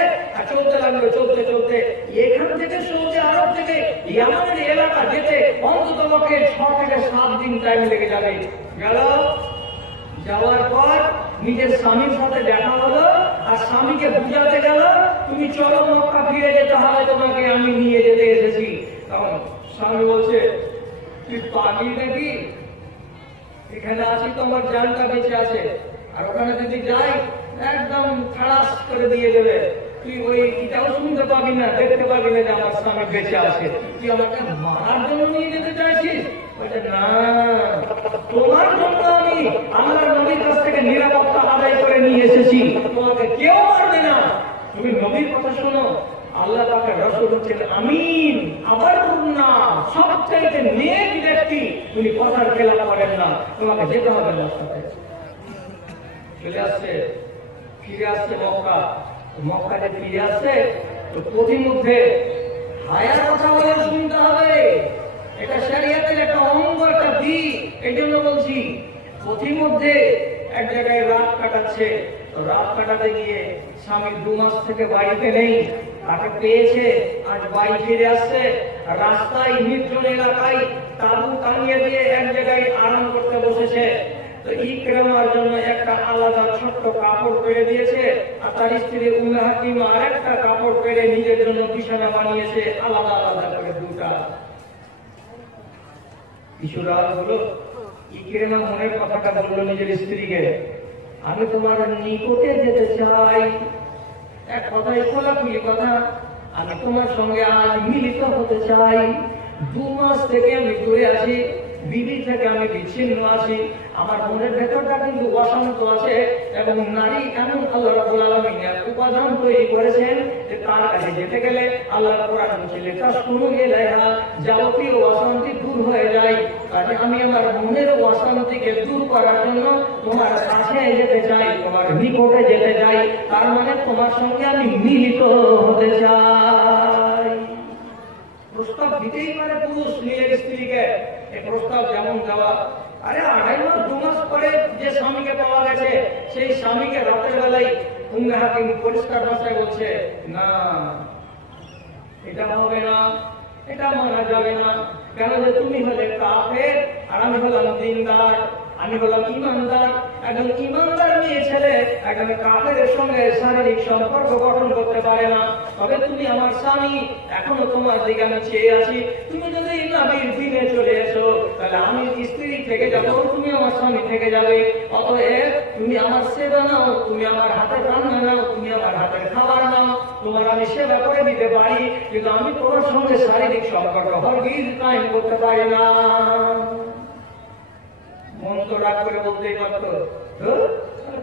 চলতে লাগলো। চলতে চলতে এখান থেকে সৌদি আরব থেকে ইয়ামানের এলাকা যেতে অন্তত পক্ষে 6 থেকে 7 দিন টাইম লেগে যাবে। গেল, যাওয়ার পর নিজের স্বামীর সাথে দেখা হলো, আর স্বামীকে বুঝাতে গেল, তুমি চলো মক্কা ফিরে যেতে হবে, তোমাকে আমি নিয়ে যেতে এসেছি। তখন স্বামী বলছে, তুই পাগল নাকি? এখানে আছি তোমার জানটা বেঁচে আছে, আর ওখানে যদি যাই একদম খালাস করে দিয়ে দেবে। তুই ওই এটাও শুনতে পাবি না, দেখতে পাবি না যে আমার স্বামী বেঁচে আছে। তুই আমাকে মারার জন্য নিয়ে যেতে চাইছিস? বলছে, না, তোমার জন্য আমি আল্লাহর নবীর কাছ থেকে নিরাপত্তা আদায় করে নিয়ে এসেছি, তোমাকে কেউ মারবে না। তুমি নবীর কথা শোনো, আল্লাহ তাকে রাসূল হচ্ছেন আমিন, আবার না, সবচাইতে নেক ব্যক্তি, উনি কথার খেলাপ করেন না, তোমাকে যেতে হবে না। চলে আসছে, ফিরে আসছে মক্কা। মক্কাতে ফিরে আসছে তো প্রতিমধ্যে হায়ার কথা বলে শুনতে হবে, এটা শরিয়তের একটা অঙ্গ, একটা দিক। এই জন্য বলছি, প্রতিমধ্যে এক জায়গায় রাত কাটাচ্ছে। রাত কাটাতে গিয়ে স্বামী 2 মাস থেকে বাড়িতে নেই, তাকে পেয়েছে, আজ বাড়ি ফিরে আসছে। রাস্তায় নির্জন এলাকায় তাঁবু টাঙিয়ে দিয়ে এক জায়গায় আরাম করতে বসেছে। তো ইকরামার জন্য একটা আলাদা ছোট্ট কাপড় পেড়ে দিয়েছে, আর তার স্ত্রী উম্মে হাকিমা আরেকটা কাপড় পেড়ে নিজের জন্য বিছানা বানিয়েছে, আলাদা আলাদা করে দুটা। কিছু রাত হলো, ইকরামা মনের কথাটা বললো নিজের স্ত্রীকে, আমি তোমার নিকটে যেতে চাই। এক কথায় খোলাখুলি কথা, আমি তোমার সঙ্গে আজ মিলিত হতে চাই। 2 মাস থেকে আমি দূরে আছি, বিবি থেকে আমি বিচ্ছিন্ন আছি, আমার মনের ভেতরটা কিন্তু অশান্ত আছে। এবং নারী এমন আল্লাহ রাব্বুল আলামিন উপাদান তৈরি করেছেন যে তার কাছে যেতে গেলে আল্লাহ কোরআন বলছে, তাসকুনু ইলাইহা, যাবতীয় অশান্তি দূর হয়ে যায়। কাজে আমি আমার মনের অশান্তিকে দূর করার জন্য তোমার কাছে যেতে চাই, তোমার নিকটে যেতে চাই। তার মানে তোমার সঙ্গে আমি মিলিত হতে চাই। প্রস্তাব দিতেই পারে পুরুষ নিজের স্ত্রীকে, এই প্রস্তাব যেমন দেওয়া, আরে 2.5 মাস 2 মাস পরে যে স্বামীকে পাওয়া গেছে সেই স্বামীকে রাতের বেলায় উম্মে হাকিম পরিষ্কার ভাষায় বলছে, না এটা হবে না, এটা মানা যাবে না। কেন যে তুমি হলে কাফের আর আমি হলাম দিনদার, আমি হলাম ইমানদার। একজন ইমানদার মেয়ে ছেলে একজন কাফেরের সঙ্গে শারীরিক সম্পর্ক গঠন করতে পারে না। তবে তুমি আমার স্বামী, এখনো তোমার দিকে আমি চেয়ে আছি। তুমি যদি নবীর দিনে চলে এসো তাহলে আমি স্ত্রী থেকে যাবো, তুমি আমার স্বামী থেকে যাবে। অতএব তুমি আমার সেবা নাও, তুমি আমার হাতের রান্না নাও, তুমি আমার হাতের খাবার নাও, তোমার আমি সেবা করে দিতে পারি, কিন্তু আমি তোমার সঙ্গে শারীরিক সম্পর্ক হরগিজ কায়েম করতে পারি না। মন তো রাগ করে বলতেই পারত,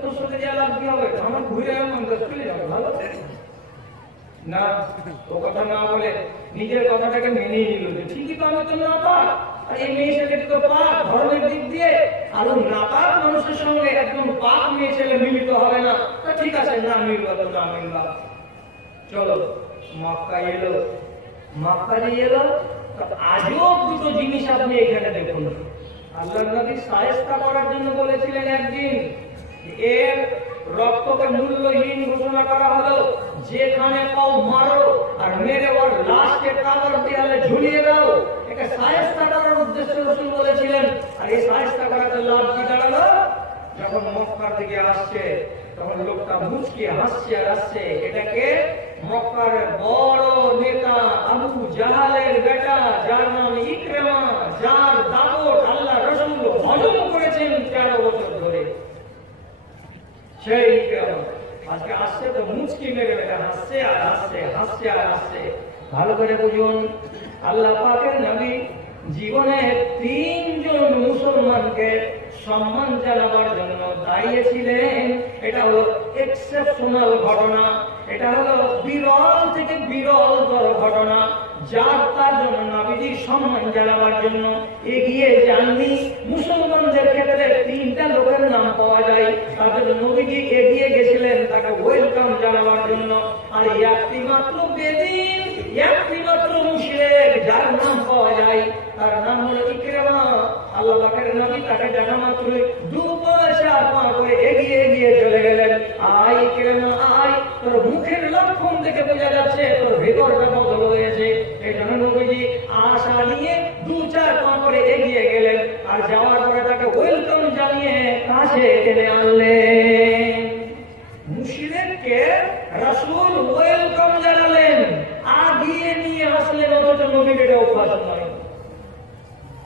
তোর সাথে যা লাভ কি হবে, আমার ঘুরে এমন চলে যাবে, ভালো না। ও কথা না বলে নিজের কথাটাকে মেনে নিল যে ঠিকই তো, আমি তো না পাক, আর এই মেয়ে ছেলে তো পাক ধর্মের দিক দিয়ে, আর না পাক মানুষের সঙ্গে একদম পাক মেয়ে ছেলে মিলিত হবে না। ঠিক আছে, না মিলবা তো না মিলবা, চলো মক্কা এলো। মক্কা এলো, আজও দুটো জিনিস আপনি এখানে দেখুন। আল্লাহর নবী শায়েস্তা করার জন্য বলেছিলেন একদিন, এর রক্তকে মূল্যহীন ঘোষণা করা হলো, যেখানে পাও মারো আর মেরে ওর লাশকে কাবার দেয়ালে ঝুলিয়ে দাও। একে শায়েস্তা করার উদ্দেশ্যে রাসূল বলেছিলেন। আর এই শায়েস্তা করাতে লাভ কি দাঁড়ালো? যখন মক্কার দিকে আসছে তখন লোকটা মুচকি হাসছে আর আসছে। এটাকে মক্কার বড় নেতা আবু জাহালের বেটা, যার নাম ইকরামা, যার দাপট আল্লাহ রাসূল হজম করেছেন 13 বছর ধরে, সেই ইকরামা আজকে আসছে তো মুচকি মেরে মেরে হাসছে আর হাসছে, হাসছে আর হাসছে। ভালো করে বুঝুন, আল্লাহ পাকের নবী জীবনে 3 জন মুসলমানকে সম্মান জানাবার জন্য দাঁড়িয়েছিলেন। এটা হলো এক্সেপশনাল ঘটনা, এটা হলো বিরল থেকে বিরলতর ঘটনা, যার তার জন্য নবীজি সম্মান জানাবার জন্য এগিয়ে যাননি। মুসলমানদের ক্ষেত্রে 3টা লোকের নাম পাওয়া যায়, তাদের নবীজি এগিয়ে গেছিলেন তাকে ওয়েলকাম জানাবার জন্য। আর একটি মাত্র বেদিন, একটি মাত্র মুশরিক যার নাম পাওয়া যায়, তার নাম হলো ইকরামা। আল্লাহ পাকের নবী তাকে জানা মাত্র 2 পা 4 পা করে এগিয়ে এগিয়ে চলে গেলেন। আয় ইকরামা আয়, তোর মুখের লক্ষণ দেখে বোঝা যাচ্ছে তোর ভেতরটা বদল হয়েছে। এই জন্য নবীজি আশা নিয়ে 2-4 পা করে এগিয়ে গেলেন, আর যাওয়ার পরে তাকে ওয়েলকাম জানিয়ে কাছে টেনে আনলেন। মুশরিককে রাসূল ওয়েলকাম জানালেন, আগিয়ে নিয়ে আসলেন, অথচ নবীকে এটা অভ্যাস নয়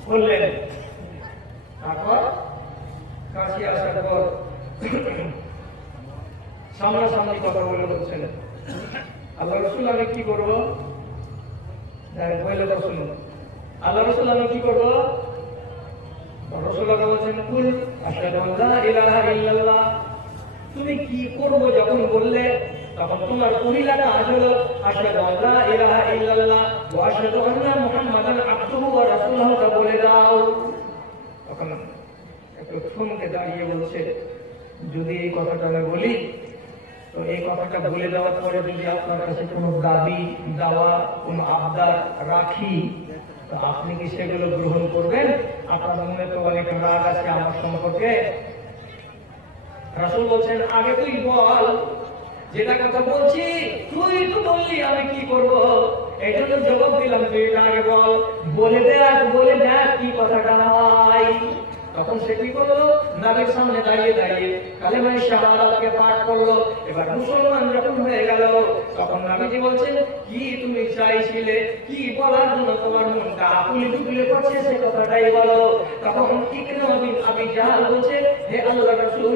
বললেন। তারপর কাছে আসার পর সামনাসামনি কথা বলে বলছেন, আল্লাহ রাসূল আমি কি করবো? আল্লাহ রাসূল আমি কি করবো? রাসূল বলছেন, কুল আশহাদু আল্লা ইলাহা ইল্লাল্লাহ। তুমি কি করবো যখন বললে, তখন তোমার পরিলাটা আজ হলো আশহাদু আল্লা ইলাহা ইল্লাল্লাহ ওয়া আশহাদু আন্না মুহাম্মাদান আবদুহু ওয়া রাসূলুহু, তা বলে দাও। তখন একটু থমকে দাঁড়িয়ে বলছে, যদি এই কথাটা আমি বলি, তো এই কথাটা বলে দেওয়ার পরে যদি আপনার কাছে কোনো দাবি দাওয়া, কোনো আবদার রাখি, তো আপনি কি সেগুলো গ্রহণ করবেন? আপনার মনে তো অনেক রাগ আছে আমার সম্পর্কে। রাসূল বলছেন, আগে তুই বল, যেটা কথা বলছি তুই তো বললি আমি কি করব, এই জন্য জবাব দিলাম, তুই আগে বল, বলে দেখ কি কথাটা হয়। তখন সে কি করলো? নবীর সামনে দাঁড়িয়ে দাঁড়িয়ে কালেমা শাহাদাতকে পাঠ করলো। এবার মুসলমান যখন হয়ে গেল, তখন নবীজি বলছেন, কি তুমি চাইছিলে, কি বলার জন্য তোমার মনটা আকুলি টুকুলি করছে, সে কথাটাই বলো। তখন ইকরামা বিন আবি জাহল বলছে, হে আল্লাহর রাসূল,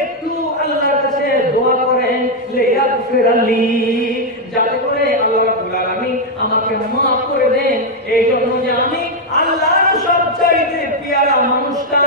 একটু আল্লাহর কাছে দোয়া করেন, লিয়াগফিরালি, যাতে করে আল্লাহ রাব্বুল আলামিন আমাকে মাফ করে দেন। এই জন্য যে আমি আল্লাহর সবচাইতে পেয়ারা মানুষটা,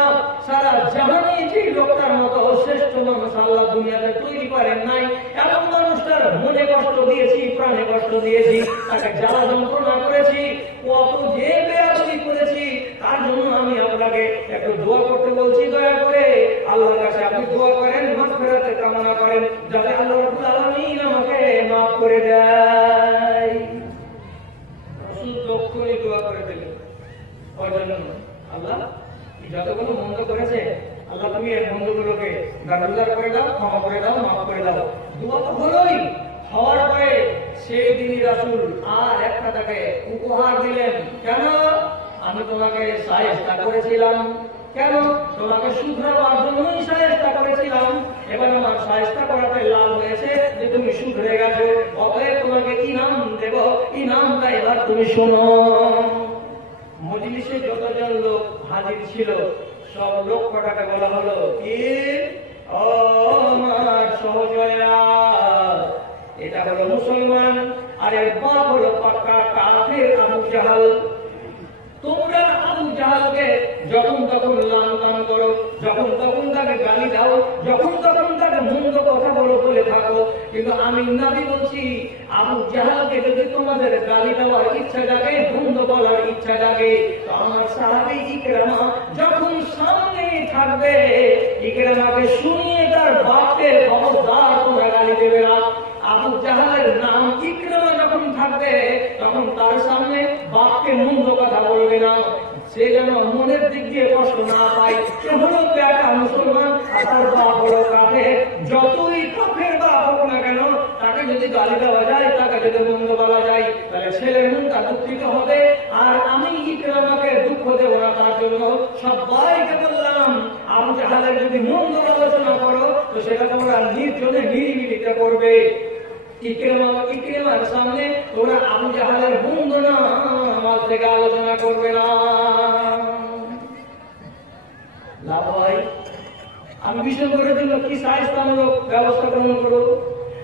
সারা জাহানে যে লোকটার মতো শ্রেষ্ঠ মানুষ আল্লাহ দুনিয়াতে তৈরি করেন নাই, এমন মানুষটার মনে কষ্ট দিয়েছি, প্রাণে কষ্ট দিয়েছি, তাকে জ্বালা যন্ত্রণা করেছি, কত যে বেয়াদবি করেছি, তার জন্য আমি আপনাকে একটু দোয়া করতে বলছি। দয়া করে আল্লাহর কাছে আপনি দোয়া করেন, মাগফিরাতের কামনা করেন, যাতে আল্লাহ রাব্বুল আলামিন আমাকে মাফ করে দেয়। রাসূল তখনই দোয়া করে দিলেন। যতগুলো মন্দ করেছে আল্লাহ তুমি এর মন্দগুলোকে দারুদার করে দাও, ক্ষমা করে দাও, মাফ করে দাও। দোয়া তো হলোই, হওয়ার পরে সেই দিনই রাসূল আর একটা তাকে উপহার দিলেন। কেন? আমি তোমাকে শায়েস্তা করেছিলাম, কেন? তোমাকে শুধরাবার জন্যই শায়েস্তা করেছিলাম। এবার আমার শায়েস্তা করাতে লাভ হয়েছে যে তুমি শুধরে গেছো, অতএব তোমাকে ইনাম দেব। ইনামটা এবার তুমি শোনো। মজলিসে যতজন লোক হাজির ছিল সব লক্ষ টাকা বলা হলো। কি? ও আমার সহজয়া, এটা হলো মুসলমান, আর এর বাপ হলো পাক্কা কাফের আবু জাহাল। তোমরা আবু জাহালকে যখন তখন লাঞ্ছনা করো, যখন তখন তাকে গালি দাও, যখন তখন তাকে মন্দ কথা বলে থাকো, কিন্তু আমি নবী বলছি আবু জাহালকে যদি তোমাদের গালি দেওয়ার ইচ্ছা জাগে, মন্দ বলার ইচ্ছা জাগে, তো আমার সাহাবী ইকরামা যখন সামনে থাকবে, ইকরামাকে শুনিয়ে তার বাপকে খবরদার তোমরা গালি দেবে না। আবু জাহালের নাম ইকরামা যখন থাকবে তখন তার সামনে বাপকে মন্দ কথা বলবে না, সে যেন মনের দিক দিয়ে কষ্ট না পায়। সে হলো একটা মুসলমান আর তার বাপ হলো কাফের। যতই কাফের বাপ হোক না কেন, তাকে যদি গালি দেওয়া যায়, তাকে যদি মন্দ বলা যায়, তাহলে ছেলের মনটা দুঃখিত হবে। আর আমি ইকরামাকে দুঃখ দেব না, তার জন্য সবাইকে বললাম আবু জাহালের যদি মন্দ আলোচনা করো তো সেটা তোমরা নির্জনে নিরিবিলিতে করবে। ইকরামার সামনে তোমরা আবু জাহালের মন্দ না আমার থেকে আলোচনা করবে না। লাভ হয়। আমি বিশেষ করে জন্য কি শায়েস্তামূলক ব্যবস্থা গ্রহণ করবো।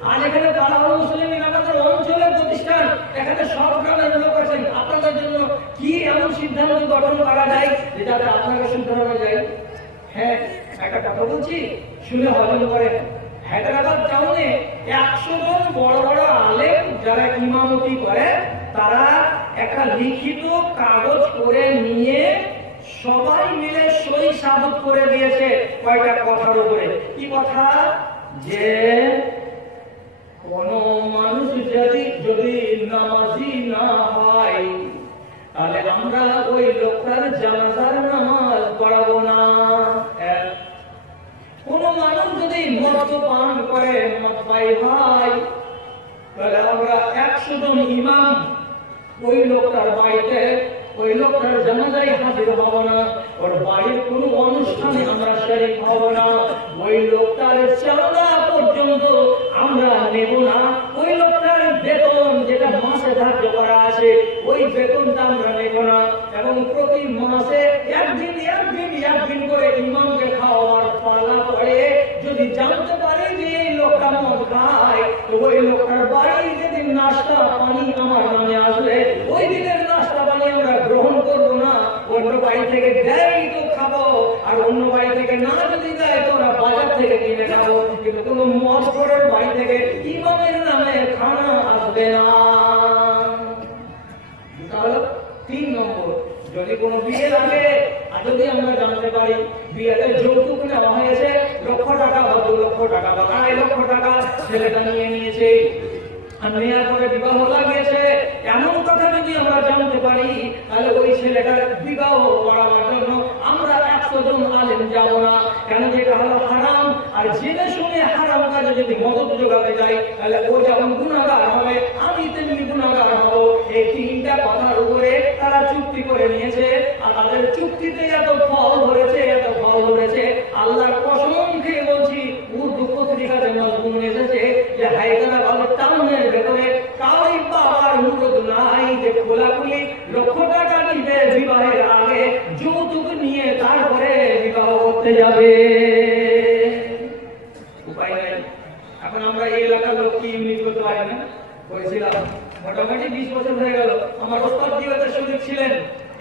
আজ এখানে তারাও মুসলিম আমাদের অঞ্চলের প্রতিষ্ঠান, এখানে সব গ্রামের লোক আছেন। আপনাদের জন্য কি এমন সিদ্ধান্ত গঠন করা যায় যে যাতে আপনাকে শুধরানো যায়? হ্যাঁ, একটা কথা বলছি, শুনে হজম করেন। হায়দ্রাবাদ টাউনে 100 জন বড় বড় আলেম যারা ইমামতি করে, তারা একটা লিখিত কাগজ করে নিয়ে সবাই মিলে সই সাবুত করে দিয়েছে কয়টা কথার উপরে। কি কথা? যে কোন মানুষ যদি নামাজি না হয় তাহলে আমরা ওই লোকটার জানাজার নামাজ পড়াবো না। কোন মানুষ যদি মদ পান করে, মদ পাই ভাই, তাহলে আমরা 100 জন ইমাম ওই লোকটার বাড়িতে, ওই লোকটার জানাজায় হাজির হব না, ওর বাড়ির কোন অনুষ্ঠানে আমরা শরীক হব না, ওই লোকটার চাঁদা পর্যন্ত আমরা নেব না, ওই লোকটার বেতন যেটা মাসে ধার্য করা আছে ওই বেতনটা আমরা নেব না, এবং প্রতি মাসে একদিন করে ইমামকে খাওয়ার পালা পড়ে। যদি জানতে পারে যে এই লোকটা মদ খায়, তো ওই লোকটার বাড়ি যেদিন নাস্তা পানি আমার নামে আসলে ওই দিনের নাস্তা পানি আমরা গ্রহণ করবো না। অন্য বাড়ি থেকে দেয় তো খাবো, আর অন্য বাড়ি থেকে না যদি দেয় তো আমরা বাজার থেকে কিনে খাবো, কিন্তু কোনো মদখোরের বাড়ি থেকে ইমামের নামে খানা আসবে না। তাহলে 3 নম্বর, যদি কোনো বিয়ে লাগে আর যদি আমরা জানতে পারি বিয়েতে যৌতুক নেওয়া হয়েছে, 1 লক্ষ টাকা বা 2 লক্ষ টাকা বা 2.5 লক্ষ টাকা ছেলেটা নিয়ে নিয়েছে, আর নেওয়ার পরে বিবাহ লাগিয়েছে, এমন কথা যদি আমরা জানতে পারি, তাহলে ওই ছেলেটার বিবাহ করার জন্য আমরা 100 জন আলেম যাব না। কেন? যেটা হলো হারাম, আর জেনে শুনে হারাম কাজে যদি মদত যোগাতে যাই তাহলে ও যেমন গুনাহগার হবে, আমি তেমনি গুনাহগার হব। এই 3টা কথার উপরে তারা চুক্তি করে নিয়েছে, আর তাদের চুক্তিতে এত ফল ধরেছে, এত ফল ধরেছে। আল্লাহর কসম খেয়ে বলছি, উর্দু পত্রিকাতে নজরুল এসেছে যে হায়দ্রাবাদ টাউনের ভেতরে কাউই বাবার মুরদ নাই যে খোলাখুলি 1 লক্ষ টাকা নিবে বিবাহের আগে, যৌতুক নিয়ে তারপরে বিবাহ করতে যাবে। উপায় নেই। এখন আমরা এই এলাকার লোক কি ইউনিট করতে পারি না? করেছিলাম মোটামুটি 20 বছর হয়ে গেল। আমার ওস্তাদ জিওতে শরীর ছিলেন,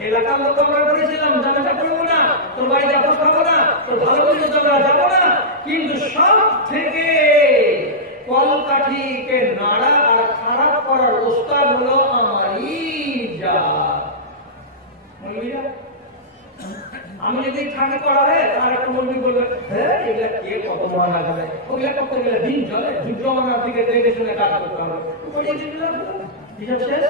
এলাকার লোক আমরা করেছিলাম জানাজা করবো না, তোর বাড়ি যাবো খাবো না, তোর ভালো করে আমরা যাবো না। কিন্তু সব থেকে কলকাঠিকে নাড়া আর খারাপ করার ওস্তাদ হলো আমারই যা। আমি যদি ঠান্ডা করাবে আর একটা মন্দির বলবে, হ্যাঁ এগুলা কে কত মানা যাবে, ওগুলা করতে গেলে দিন চলে, যুদ্ধ মানার দিকে দেখে শুনে কাজ করতে হবে। হিসাব শেষ।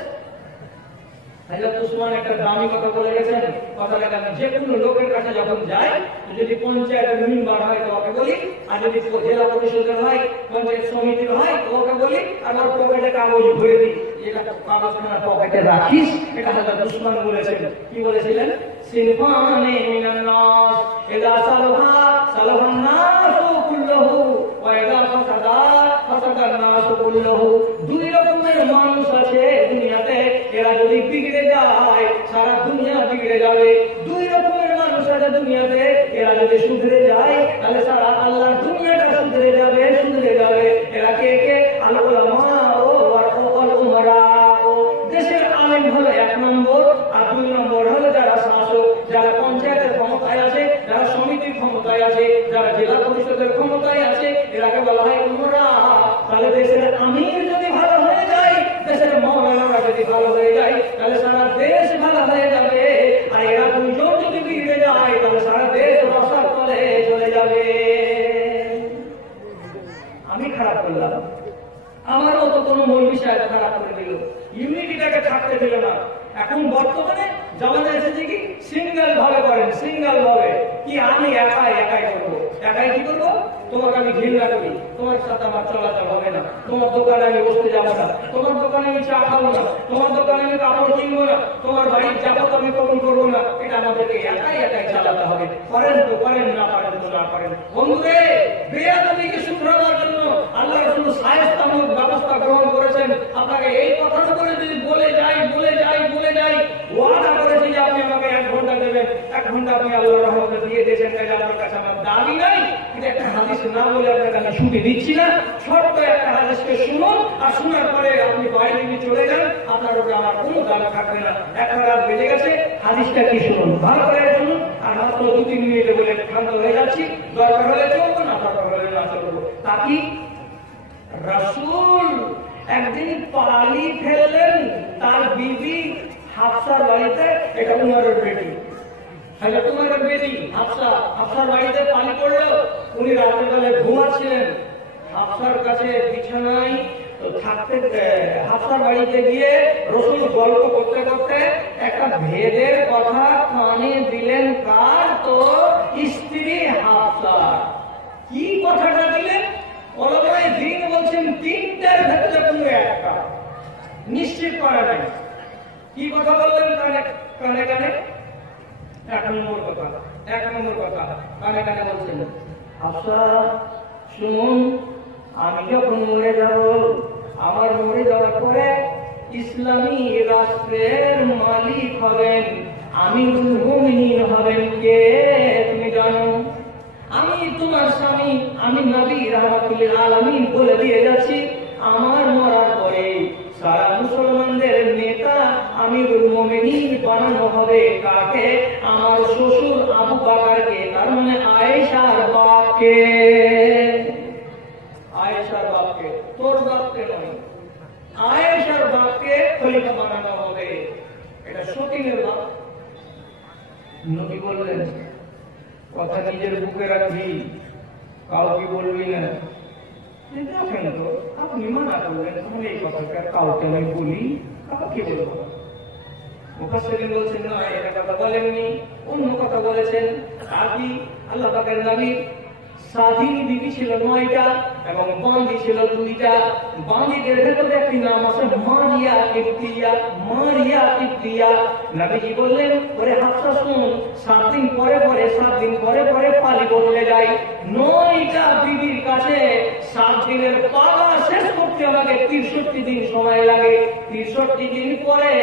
হযরত উসমান একটা দামি কথা বলে গেছেন, কথাটা আমি যে কোনো লোকের কাছে যখন যাই, যদি পঞ্চায়েতের মেম্বার হয় তো ওকে বলি, আর যদি জেলা পরিষদের হয়, পঞ্চায়েত সমিতির হয় তো ওকে বলি, আর ওর পকেটে কাগজ ভরে দিই, এটা কাগজখানা পকেটে রাখিস। এটা হযরত উসমান বলেছেন। কি বলেছিলেন? সিনফানে মিনান নাস ইযা সালাহা সালাহান নাসু কুল্লুহু ওয়া ইযা ফাসাদা ফাসাদান নাসু কুল্লুহু। দুই রকমের মানুষ আছে দুনিয়াতে, এরা যদি বিগড়ে যায় সারা দুনিয়া বিগড়ে যাবে। দুই রকমের মানুষ আছে দুনিয়াতে, এরা যদি সুধরে যায় তাহলে সারা আল্লাহর দুনিয়াটা সুধরে যাবে, সুধরে যাবে। এরা কে কে? আল উলামা ও ওয়াল উমারা। দেশের আলেম হলো এক নম্বর, আর দুই নম্বর হলো যারা শাসক, যারা পঞ্চায়েতের ক্ষমতায় আছে, যারা সমিতির ক্ষমতায় আছে, যারা জেলা পরিষদের ক্ষমতায় আছে, এরাকে বলা হয় উমারা। তাহলে দেশের আমির যদি ভালো হয়ে যায়, দেশের মাওলানা যদি ভালো হয়ে যায়, তাহলে সারা দেশ ভালো হয়ে যাবে। আর এরা দুইজন যদি বিগড়ে যায় তাহলে সারা দেশ রসার তলে চলে যাবে। আমি খারাপ করলাম, আমারও তো কোনো মৌলবি সাহেব খারাপ করে দিল, ইউনিটিটাকে থাকতে দিল না। এখন বর্তমানে জামানা এসেছে কি সিঙ্গেল ভাবে করেন, সিঙ্গেল ভাবে। কি আমি একাই করবো, একাই কি করবো? তোমাকে আমি ঘৃণা করি, তোমার সাথে আমার চলাচল হবে না, তোমার দোকানে আমি বসতে যাবো না, তোমার দোকানে আমি চা খাবো না, তোমার দোকানে আমি কাপড় কিনবো না, তোমার বাড়ির যাবত আমি কবুল করবো না। এটা আমাদেরকে একাই চালাতে হবে। করেন তো করেন, না পারেন তো না করেন। বন্ধুরে, বেয়াদবিকে শুধরানোর জন্য আল্লাহ রাসূল শায়েস্তামূলক ব্যবস্থা গ্রহণ করেছেন। আপনাকে এই কথাটা করে যদি বলে যাই ওয়াদা করেছি যে আপনি আমাকে 1 ঘন্টা দেবেন, 1 ঘন্টা আপনি আল্লাহর রহমতে দিয়ে দিয়েছেন, তাই আপনার কাছে আমার দাবি নাই। কিন্তু একটা হাদিস না বলে আপনাকে আমি ছুটি দিচ্ছি না। ছোট্ট একটা হাদিসকে শুনুন, আর শোনার পরে আপনি বাইরে নিয়ে চলে যান, আপনার উপরে আমার কোনো দাবি থাকবে না। একটা রাত বেজে গেছে, হাদিসটা কি শুনুন, ভালো করে শুনুন। আর মাত্র 2-3 মিনিটে বলে ক্ষান্ত হয়ে যাচ্ছি, দরকার হলে চলবো, না দরকার হলে না চলবো। তা কি? রাসূল একদিন পানি ফেললেন তার বিবি হাফসার বাড়িতে। এটা উমরের বেটি, হযরত উমরের বেটি হাফসার বাড়িতে পানি পড়লো। উনি রাতের বেলায় ঘুমাচ্ছিলেন, হাফসার কাছে বিছানায় থাকতে হাফসার বাড়িতে গিয়ে রাসূল গল্প করতে করতে একটা ভেদের কথা কানে দিলেন। কার? তো স্ত্রী হাফসা। কি কথাটা দিলেন? ওলামায়ে দ্বীন বলছেন 3টার ভেতরে কোনো একটা নিশ্চিত করা নাই। কি কথা বললেন? কানে কানে 1 নম্বর কথা কানে কানে বলছেন, হাফসা শুনুন, আমি যখন মরে যাব, আমার মরে যাওয়ার পরে ইসলামী রাষ্ট্রের মালিক হবেন, আমিরুল মুমিনিন হবেন কে তুমি জানো? আমি তোমার স্বামী, আমি নবী রাহমাতুল আলামিন বলে দিয়ে যাচ্ছি, আমার মরার পরে সারা মুসলমানদের নেতা আমিরুল মুমিনিন বানানো হবে কাকে? আমার শ্বশুর আবু বকরকে, তার মানে আয়েশার বাপকে। আয়েশার বাপকে, তোর বাপকে নয়, আয়েশার বাপকে খলিফা বানানো হবে। এটা সতীনের বাপ। নবী বললেন, কথা নিজের বুকে রাখবি, কাউকে বলবি না। দেখেন তো, আপনি মানা করলেন, তাহলে এই কথাটা কাউকে আমি বলি, কাউকে বলবো? মুফাসসিরিন বলছেন না, এটা কথা বলেননি, অন্য কথা বলেছেন। আদি আল্লাহ পাকের নবী স্বাধীন বিবি ছিল 9টা এবং বান্দি ছিল 2টা। বান্দিদের ভেতরে একটি নাম আছে মারিয়া কিবতিয়া। নবীজি বললেন, ওরে হাফসা শুন, 7 দিন পরে পালি বদলে যায়। 9টা বিবির কাছে 7 দিনের পালা শেষ করতে আমাকে 63 দিন সময় লাগে। 63 দিন পরে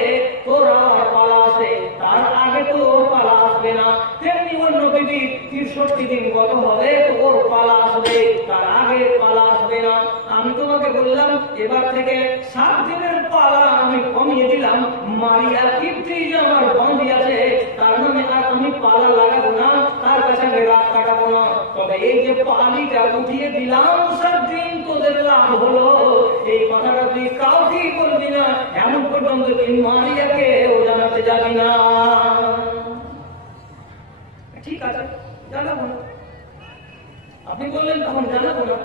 তোর আমার পালা আসে, তার আগে তো ওর পালা আসবে না। তেমনি অন্য বিবি 63 দিন গত হবে তো ওর পালা আসবে, তার আগে পালা আসবে না। আমি তোমাকে বললাম এবার থেকে 7 দিনের পালা আমি কমিয়ে দিলাম। মারিয়া কিবতি যে আমার বন্ধী আছে, তার নামে আর আমি পালা লাগাবো না, তার কাছে আমি রাত কাটাবো না। তবে এই যে পালিটা উঠিয়ে দিলাম, 7 দিন তোদের লাভ হলো, এই কথাটা তুই কাউকে বলবি না, এমন পর্যন্ত তুই মারিয়াকে ও জানাতে যাবি না। ঠিক আছে, জানাবো না। আপনি বললেন তখন জানাবো না।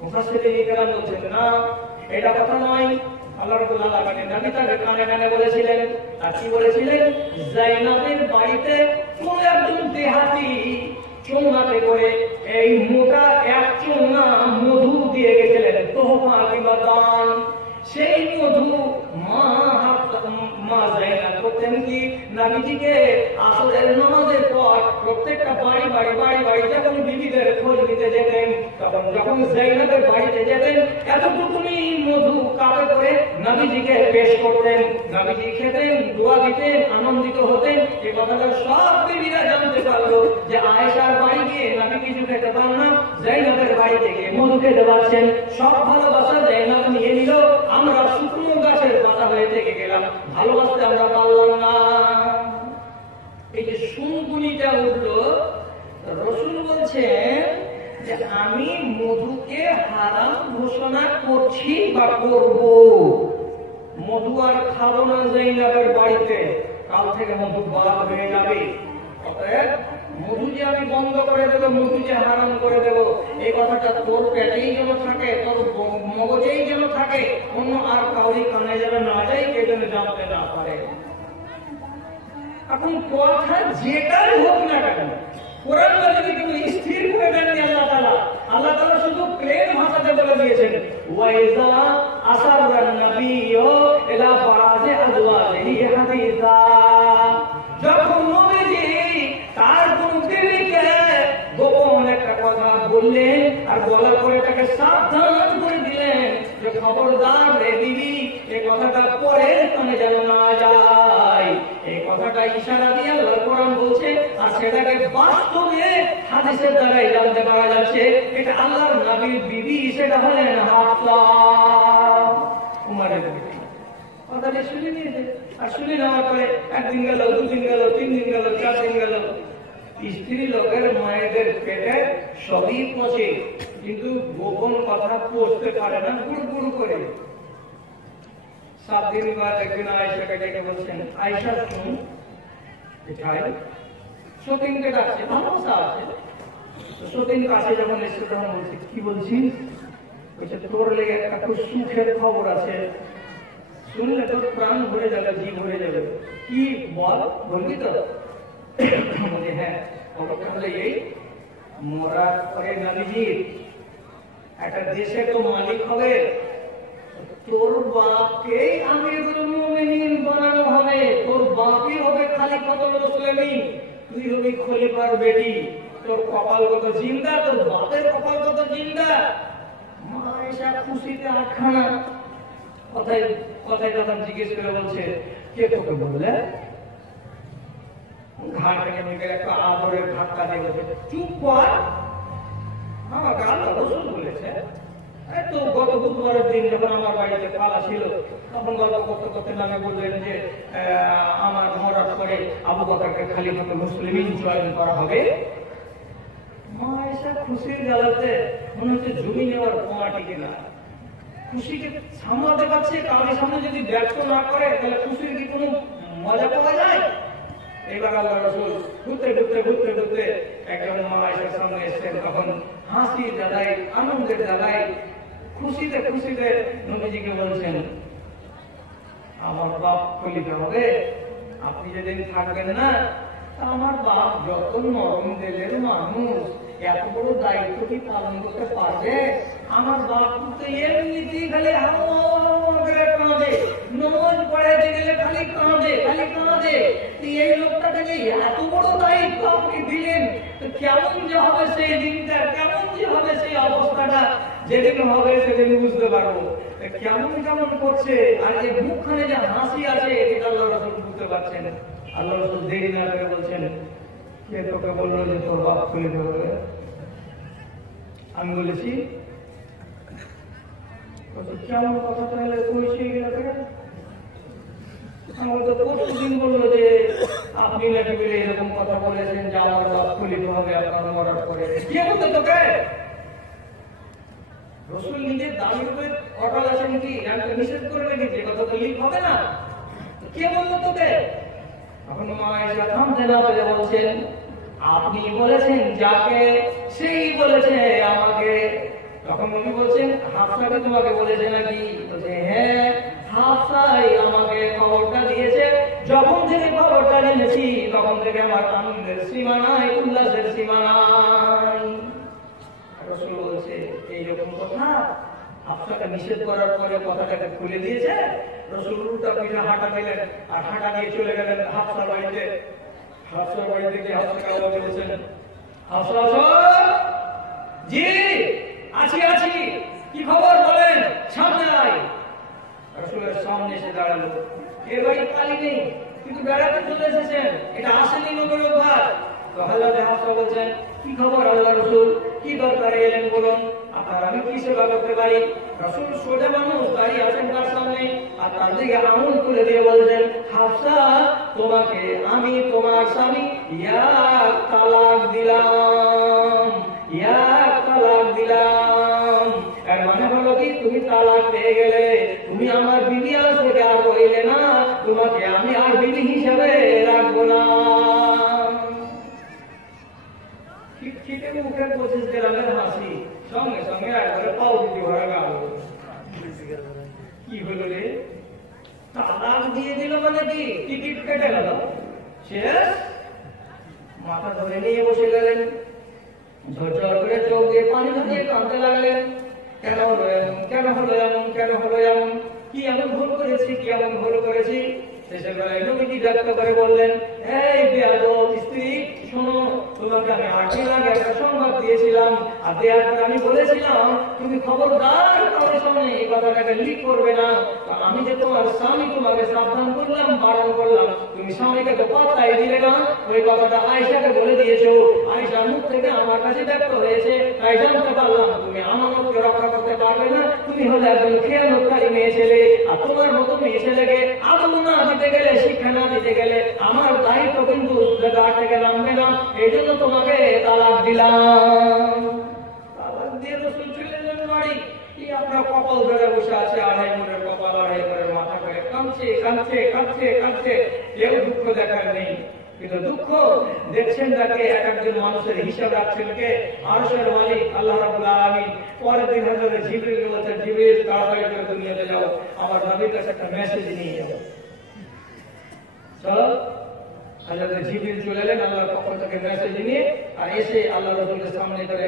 মুফাসসিরিন কেরাম বলছেন না, এটা কথা নয়। আল্লাহ রাব্বুল আলামিন নবী তাকে কানে কানে বলেছিলেন, আর কি বলেছিলেন? যায়েনাবের বাড়িতে কোন একজন দেহাতি চুনাতে করে এই মোটা এক চুনা মধু দিয়ে গেছিলেন তোহফা কিংবা দান। সেই মধু মা যায়েনাব করতেন কি, নবীজিকে আসরের নামাজের পর প্রত্যেকটা বাড়ি যখন বিবিদের খোঁজ নিতে যেতেন, তখন যখন যায়েনাবের বাড়িতে যেতেন এতটুকুনি মধু কাপে করে নবীজিকে পেশ করতেন। নবীজি খেতেন, দোয়া দিতেন, আনন্দিত হতেন। এই কথাটা সব বিবিরা জানতে পারলো যে আয়েশার বাড়ি গিয়ে নবী কিছু খেতে পারেন না, যায়েনাবের বাড়ি থেকে মধু খেতে পারছেন। সব ভালোবাসা যায়েনাব নিয়ে নিল, আমরা শুকনো গাছের পাতা হয়ে থেকে গেলাম, ভালোবাসতে আমরা পারলাম না। এই যে শুনগুনিটা উঠলো, রাসূল বলছেন যে আমি মধুকে হারাম ঘোষণা করছি বা করব, মধু আর খাবো না যায়েনাবের বাড়িতে, কাল থেকে মধু বাদ হয়ে যাবে। অতএব মধু যে আমি বন্ধ করে দেবো, মধু যে হারাম করে দেবো, এই কথাটা তোর পেটেই যেন থাকে, তোর মগজেই যেন থাকে, অন্য আর কাউরি কানে যেন না যায়, কে যেন জানতে না পারে। এখন কথা যেটাই হোক না কেন, কোরআন যদি কোনো স্থির করে দেননি আল্লাহ তাআলা শুধু প্লেন ভাষাতে বলে দিয়েছেন, ওয়াইজা আসারান নাবিয়্যু ইলা বা'দি আজওয়াজিহি হাদিসা। যখন নবীজি তার কোন বিবিকে গোপন একটা কথা বললেন আর বলার পরে তাকে সাবধান করে দিলেন যে খবরদার রে বিবি, এই কথাটা পরে কানে যেন না যায়। এই কথাটা ইশারা দিয়ে আল্লাহর কোরআন বলছে, আর সেটাকে বাস্তবে হাদিসের দ্বারাই জানতে পারা যাচ্ছে এটা আল্লাহর নবীর বিবি, সেটা হলেন হাফসা উমরের বিবি। কথাটা শুনে নিয়েছে, আর শুনে নেওয়ার পরে একদিন গেল, দুদিন গেল, 3 দিন গেল, 4 দিন গেল, স্ত্রী লোকের মায়েদের পেটে সবই পচে, কিন্তু গোপন কথা পড়তে পারে না, গুড় করে। 7 দিন বাদ একদিন আয়েশাকে ডেকে বলছেন, আয়েশা শুন, এটাই সতীনকে ডাকছে, ভালোবাসা আছে। সতীন কাছে যখন এসে তখন বলছে, কি বলছিস? বলছে, তোর লেগে একটা খুব সুখের খবর আছে, শুনলে তোর প্রাণ ভরে যাবে, জীব ভরে যাবে। কি বল, বলবি তো? বলে হ্যাঁ, খবরটা হলে এই, মরার পরে নবীজি একটা দেশে তো মালিক হবে, তোর বাপকে আমিরুল মুমিনিন বানানো হবে, তোর বাপই হবে খলিফাতুল মুসলিমিন, তুই হবি খলিফার বেটি। তোর কপাল কত জিন্দা, তোর বাপের কপাল কত জিন্দা। মা আয়েশা খুশিতে আটখানা। কথায় তখন জিজ্ঞেস করে বলছে, কে তোকে বললে? ঘাট থেকে নিয়ে একটা আদরের ধাক্কা দিয়ে বলছে, চুপ কর, আমাকে আল্লাহ রাসূল বলেছে। তো গত বুধবারের দিন যখন আমার বাড়িতে পালা ছিল, তখন গল্প করতে করতে নামে বললেন যে আমার মরার পরে আবু বকরকে খলিফাতুল মুসলিমিন চয়ন করা হবে। মা আয়েশা খুশির জ্বালাতে মনে হচ্ছে জমি নেওয়ার পোয়াটি কিনা, খুশিকে সামলাতে পারছে। কারোর সামনে যদি ব্যর্থ না করে তাহলে খুশির কি কোনো মজা পাওয়া যায়? এবার আল্লাহ রাসূল ঘুরতে একজন মা আয়েশার সামনে এসেছেন, তখন হাসির জ্বালায়, আনন্দের জ্বালায়, খুশিতে নবীজিকে বলছেন, আমার বাপ খলিফা হবে, আপনি যেদিন থাকবেন না, আমার বাপ যত নরম দিলের মানুষ, এত বড় দায়িত্ব কি পালন করতে পারবে? আমার বাপ তো এমনিতেই খালি কাঁদে, নমাজ পড়াইতে গেলে খালি কাঁদে। এই লোকটাকে এত বড় দায়িত্ব আপনি দিলেন, তো কেমন যে হবে সেই দিনটা, কেমন যে হবে সেই অবস্থাটা, যেদিন হবে সেদিন বুঝতে পারবো কেমন করছে। আর এই মুখখানে যে হাসি আছে, এটা আল্লাহ রাসূল বুঝতে পারছেন। আল্লাহ রাসূল দেরি না করে বলছেন, কে তোকে বললো যে তোর বাপ খলিফা হবে? আমি বলেছি। কেমন কথা তাহলে কইছে? আমার তো প্রতিদিন বললো যে আপনি নাকি বলে এরকম কথা বলেছেন যে আমার বাপ খলিফা হবে আপনার মরার পরে। কে বলতো তোকে? রাসূল নিজের দাবির উপরে অটল আছেন কি? আমি নিষেধ করে রেখেছি, কথা তো লিক হবে না। কে বললো তোকে? তখন মা আয়েশা থামতে না পেরে বলছেন, আপনি বলেছেন যাকে, সেই বলেছে আমাকে। তখন উনি বলছেন, হাফসাকে তোমাকে বলেছে নাকি? বলছে হ্যাঁ, হাফসাই আমাকে খবরটা দিয়েছে। যখন থেকে খবরটা জেনেছি তখন থেকে আমার আনন্দের সীমা নাই, উল্লাসের সীমা নাই। রাসূল বলছে এইরকম কথা। হাফসাকে নিষেধ করার পরে কথাটাকে খুলে দিয়েছে। রাসূল উল্টা পিঠে হাঁটা দিলেন আর হাঁটা দিয়ে চলে গেলেন হাফসার বাড়িতে। হাফসার বাড়িতে গিয়ে হাফসাকে আওয়াজ দিয়েছেন, হাফসা জি আছি আছি, কি খবর বলেন, সামনে আয়। রাসূলের সামনে এসে দাঁড়ালো। এর বাড়ি কালি নেই কিন্তু বেড়াতে চলে এসেছেন, এটা আসেনি নবীর অভ্যাস। তো হযরত হাফসা বলছেন, কি খবর আল্লাহর রাসূল, কি দরকারে এলেন বলুন, আপনার আমি কি সেবা করতে পারি? রাসূল সোজা মানুষ দাঁড়িয়ে আছেন তার সামনে আর তার দিকে আঙুল তুলে দিয়ে বলছেন, হাফসা তোমাকে আমি তোমার স্বামী এক তালাক দিলাম, এক তালাক দিলাম। এর মানে হলো কি তুমি তালাক পেয়ে গেলে, তুমি আমার বিবি আজ থেকে আর রইলে না, তোমাকে আমি আর বিবি হিসাবে রাখবো না। খিটখিটে মুখের 25 গ্রামের হাসি, সঙ্গে সঙ্গে একবারে পাও দিতে ভরা গেল। কি হলো রে, তালাক দিয়ে দিল মানে কি টিকিট কেটে গেল, শেষ। মাথা ধরে নিয়ে বসে গেলেন, ঝরঝর করে চোখ দিয়ে পানি দিয়ে কাঁদতে লাগলেন। কেন হলো এমন, কেন হলো এমন, কেন হলো এমন, কি এমন ভুল করেছি, কি এমন ভুল করেছি? শেষের বেলায় নবীজি ব্যক্ত করে বললেন, এই বেয়াদব স্ত্রী, শোনো, তোমাকে আমি 8 দিন আগে একটা সংবাদ দিয়েছিলাম আর দেওয়ার পর আমি বলেছিলাম তুমি খবরদার কারোর সামনে এই কথাটাকে লিক করবে না। আমি যে তোমার স্বামী, তোমাকে সাবধান করলাম, বারণ করলাম, তুমি স্বামীকে তো পাত্তাই দিলে না। ওই কথাটা আয়েশাকে বলে দিয়েছো, আয়েশার মুখ থেকে আমার কাছে ব্যক্ত হয়েছে, তাই জানতে পারলাম তুমি আমানতকে রক্ষা করতে পারবে না। তুমি হলে একজন খেয়ানতকারী মেয়ে ছেলে, আর তোমার মতো মেয়ে ছেলেকে আদব না দিতে গেলে, শিক্ষা না দিতে গেলে আমার দায়িত্ব কিন্তু গা থেকে নামবে না। এই জন্য তোমাকে তালাক দিলাম। তালাক দিয়ে রাসূল চলে গেলেন বাড়ি। কি আপনার কপাল ধরে বসে আছে, আড়াই মনের কপাল, আড়াই মনের মাথা করে কাঁদছে কাঁদছে কাঁদছে কাঁদছে, কেউ দুঃখ দেখার নেই। কিন্তু দুঃখ দেখছেন তাকে, এক একজন মানুষের হিসাব রাখছেন কে? আরশের মালিক আল্লাহ রাব্বুল আলামিন। পরের দিন হযরত জিবরিলকে বলছেন, জিবরিল তাড়াতাড়ি করে দুনিয়াতে যাও, আমার নবীর কাছে একটা মেসেজ নিয়ে যাও। চলো, হযরত জিবরিল চলে এলেন আল্লাহর পক্ষ থেকে মেসেজ নিয়ে, আর এসে আল্লাহ রাসূলের সামনে করে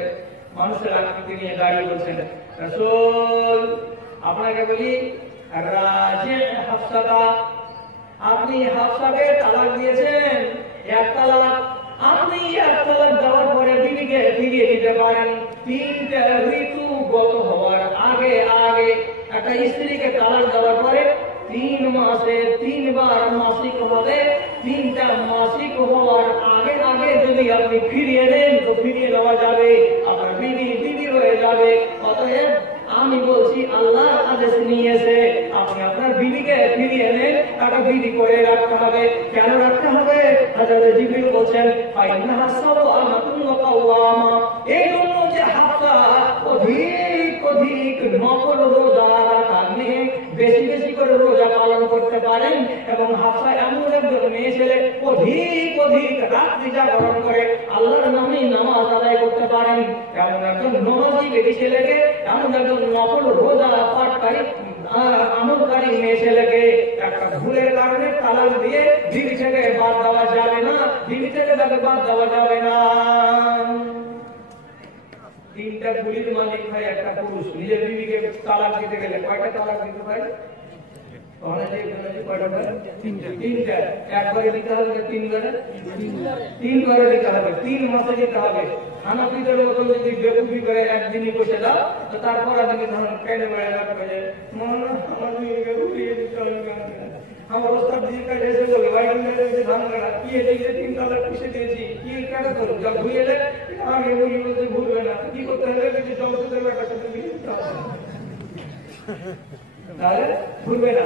মানুষের আকৃতি নিয়ে দাঁড়িয়ে বলছেন, রাসূল আপনাকে বলি, রাজি হাফসাকা, আপনি হাফসাকে তালাক দিয়েছেন, এক তালাক। আপনি এক তালাক দেওয়ার পরে বিবিকে ফিরিয়ে দিতে পারেন 3টা ঋতু গত হওয়ার আগে আগে। একটা স্ত্রীকে তালাক দেওয়ার পরে 3 মাসে 3 বার মাসিক হবে, 3টা মাসিক হওয়ার আগে আগে যদি আপনি ফিরিয়ে দেন তো ফিরিয়ে দেওয়া যাবে, আপনার বিবি বিবি হয়ে যাবে। অতএব আমি বলছি আল্লাহ আদেশ নিয়েছে, আপনি আপনার বিবিকে ফিরিয়ে নেন, তাকে বিবি করে রাখতে হবে। কেন রাখতে হবে? হযরত জিবরিল বলেন, ফাইন্নাহা সাওয়ামাতুন ওয়া কাওয়ামা, এই জন্য যে হাফসা অধিক অধিক নফল রোজা রাখে, বেশি বেশি করে রোজা পালন করতে পারেন। এবং হাফসা এমন একজন মেয়ে ছেলে অধিক অধিক রাত্রি জাগরণ করে আল্লাহর নামে নামাজ আদায় করতে পারেন। এমন একজন নামাজি বেটি ছেলেকে, এমন একজন নফল রোজা পাঠকারী আমলকারী মেয়ে ছেলেকে একটা ভুলের কারণে তালাক দিয়ে বিবি থেকে বাদ দেওয়া যাবে না, বিবি থেকে তাকে বাদ দেওয়া যাবে না। 3টা গুলির মালিক হয় একটা পুরুষ, নিজের বিবিকে তালাক দিতে গেলে কয়টা তালাক দিতে পারে? তিনটা। একবারে দিতে হবে, 3 বারে দিতে হবে, 3 মাসে দিতে হবে। হানাফিদের মতন যদি বেকুফি করে একদিনই বসে দাও তো তারপর আপনি ধরুন কেন বেড়ে রাখবে, আমার মেয়েকে উঠিয়ে দিতে হবে, আমার ওস্তাদ কাছে এসে বলবে ভাই ধান কাটা কি এসে 3 তালাক পিছিয়ে দিয়েছি, কি কেন করবো, যা ভুলে এলে আগে বলি বলতে ভুলবে না, কি করতে হবে, কিছু জমতে একটা সাথে তাহলে ভুলবে না।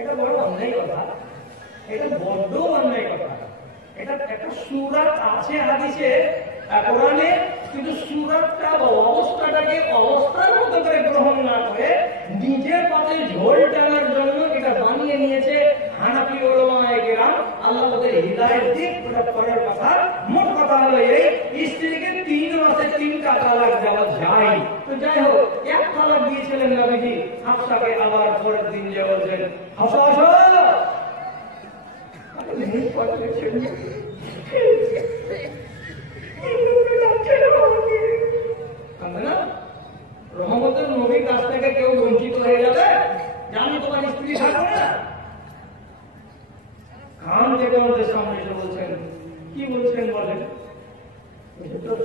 এটা বড় অন্যায় কথা, এটা বড্ড অন্যায় কথা। এটা একটা সূরা আছে হাদিসে কোরআনে, কিন্তু সূরাটা অবস্থাটাকে অবস্থার মতো করে গ্রহণ না করে নিজের পাতে ঝোল টানার জন্য এটা বানিয়ে নিয়েছে হানাফি উলামায়ে কেরাম। আল্লাহ ওদের হিদায়াত দিক, ওটা পরের কথা। মোট কথা হলো এই, স্ত্রীকে 3 মাসে 3টা তালাক দেওয়া যায়। তো যাই হোক, এক তালাক দিয়েছিলেন নবীজি হাফসাকে, আবার পরের দিন যে বলছেন হাফসা আসো, রহমতের নবীর কাছ থেকে কেউ বঞ্চিত হয়ে যাবে? জানি তোমার স্ত্রী থাকবে না। খান থেকে আমাদের সামনে এসে বলছেন, কি বলছেন বলেন?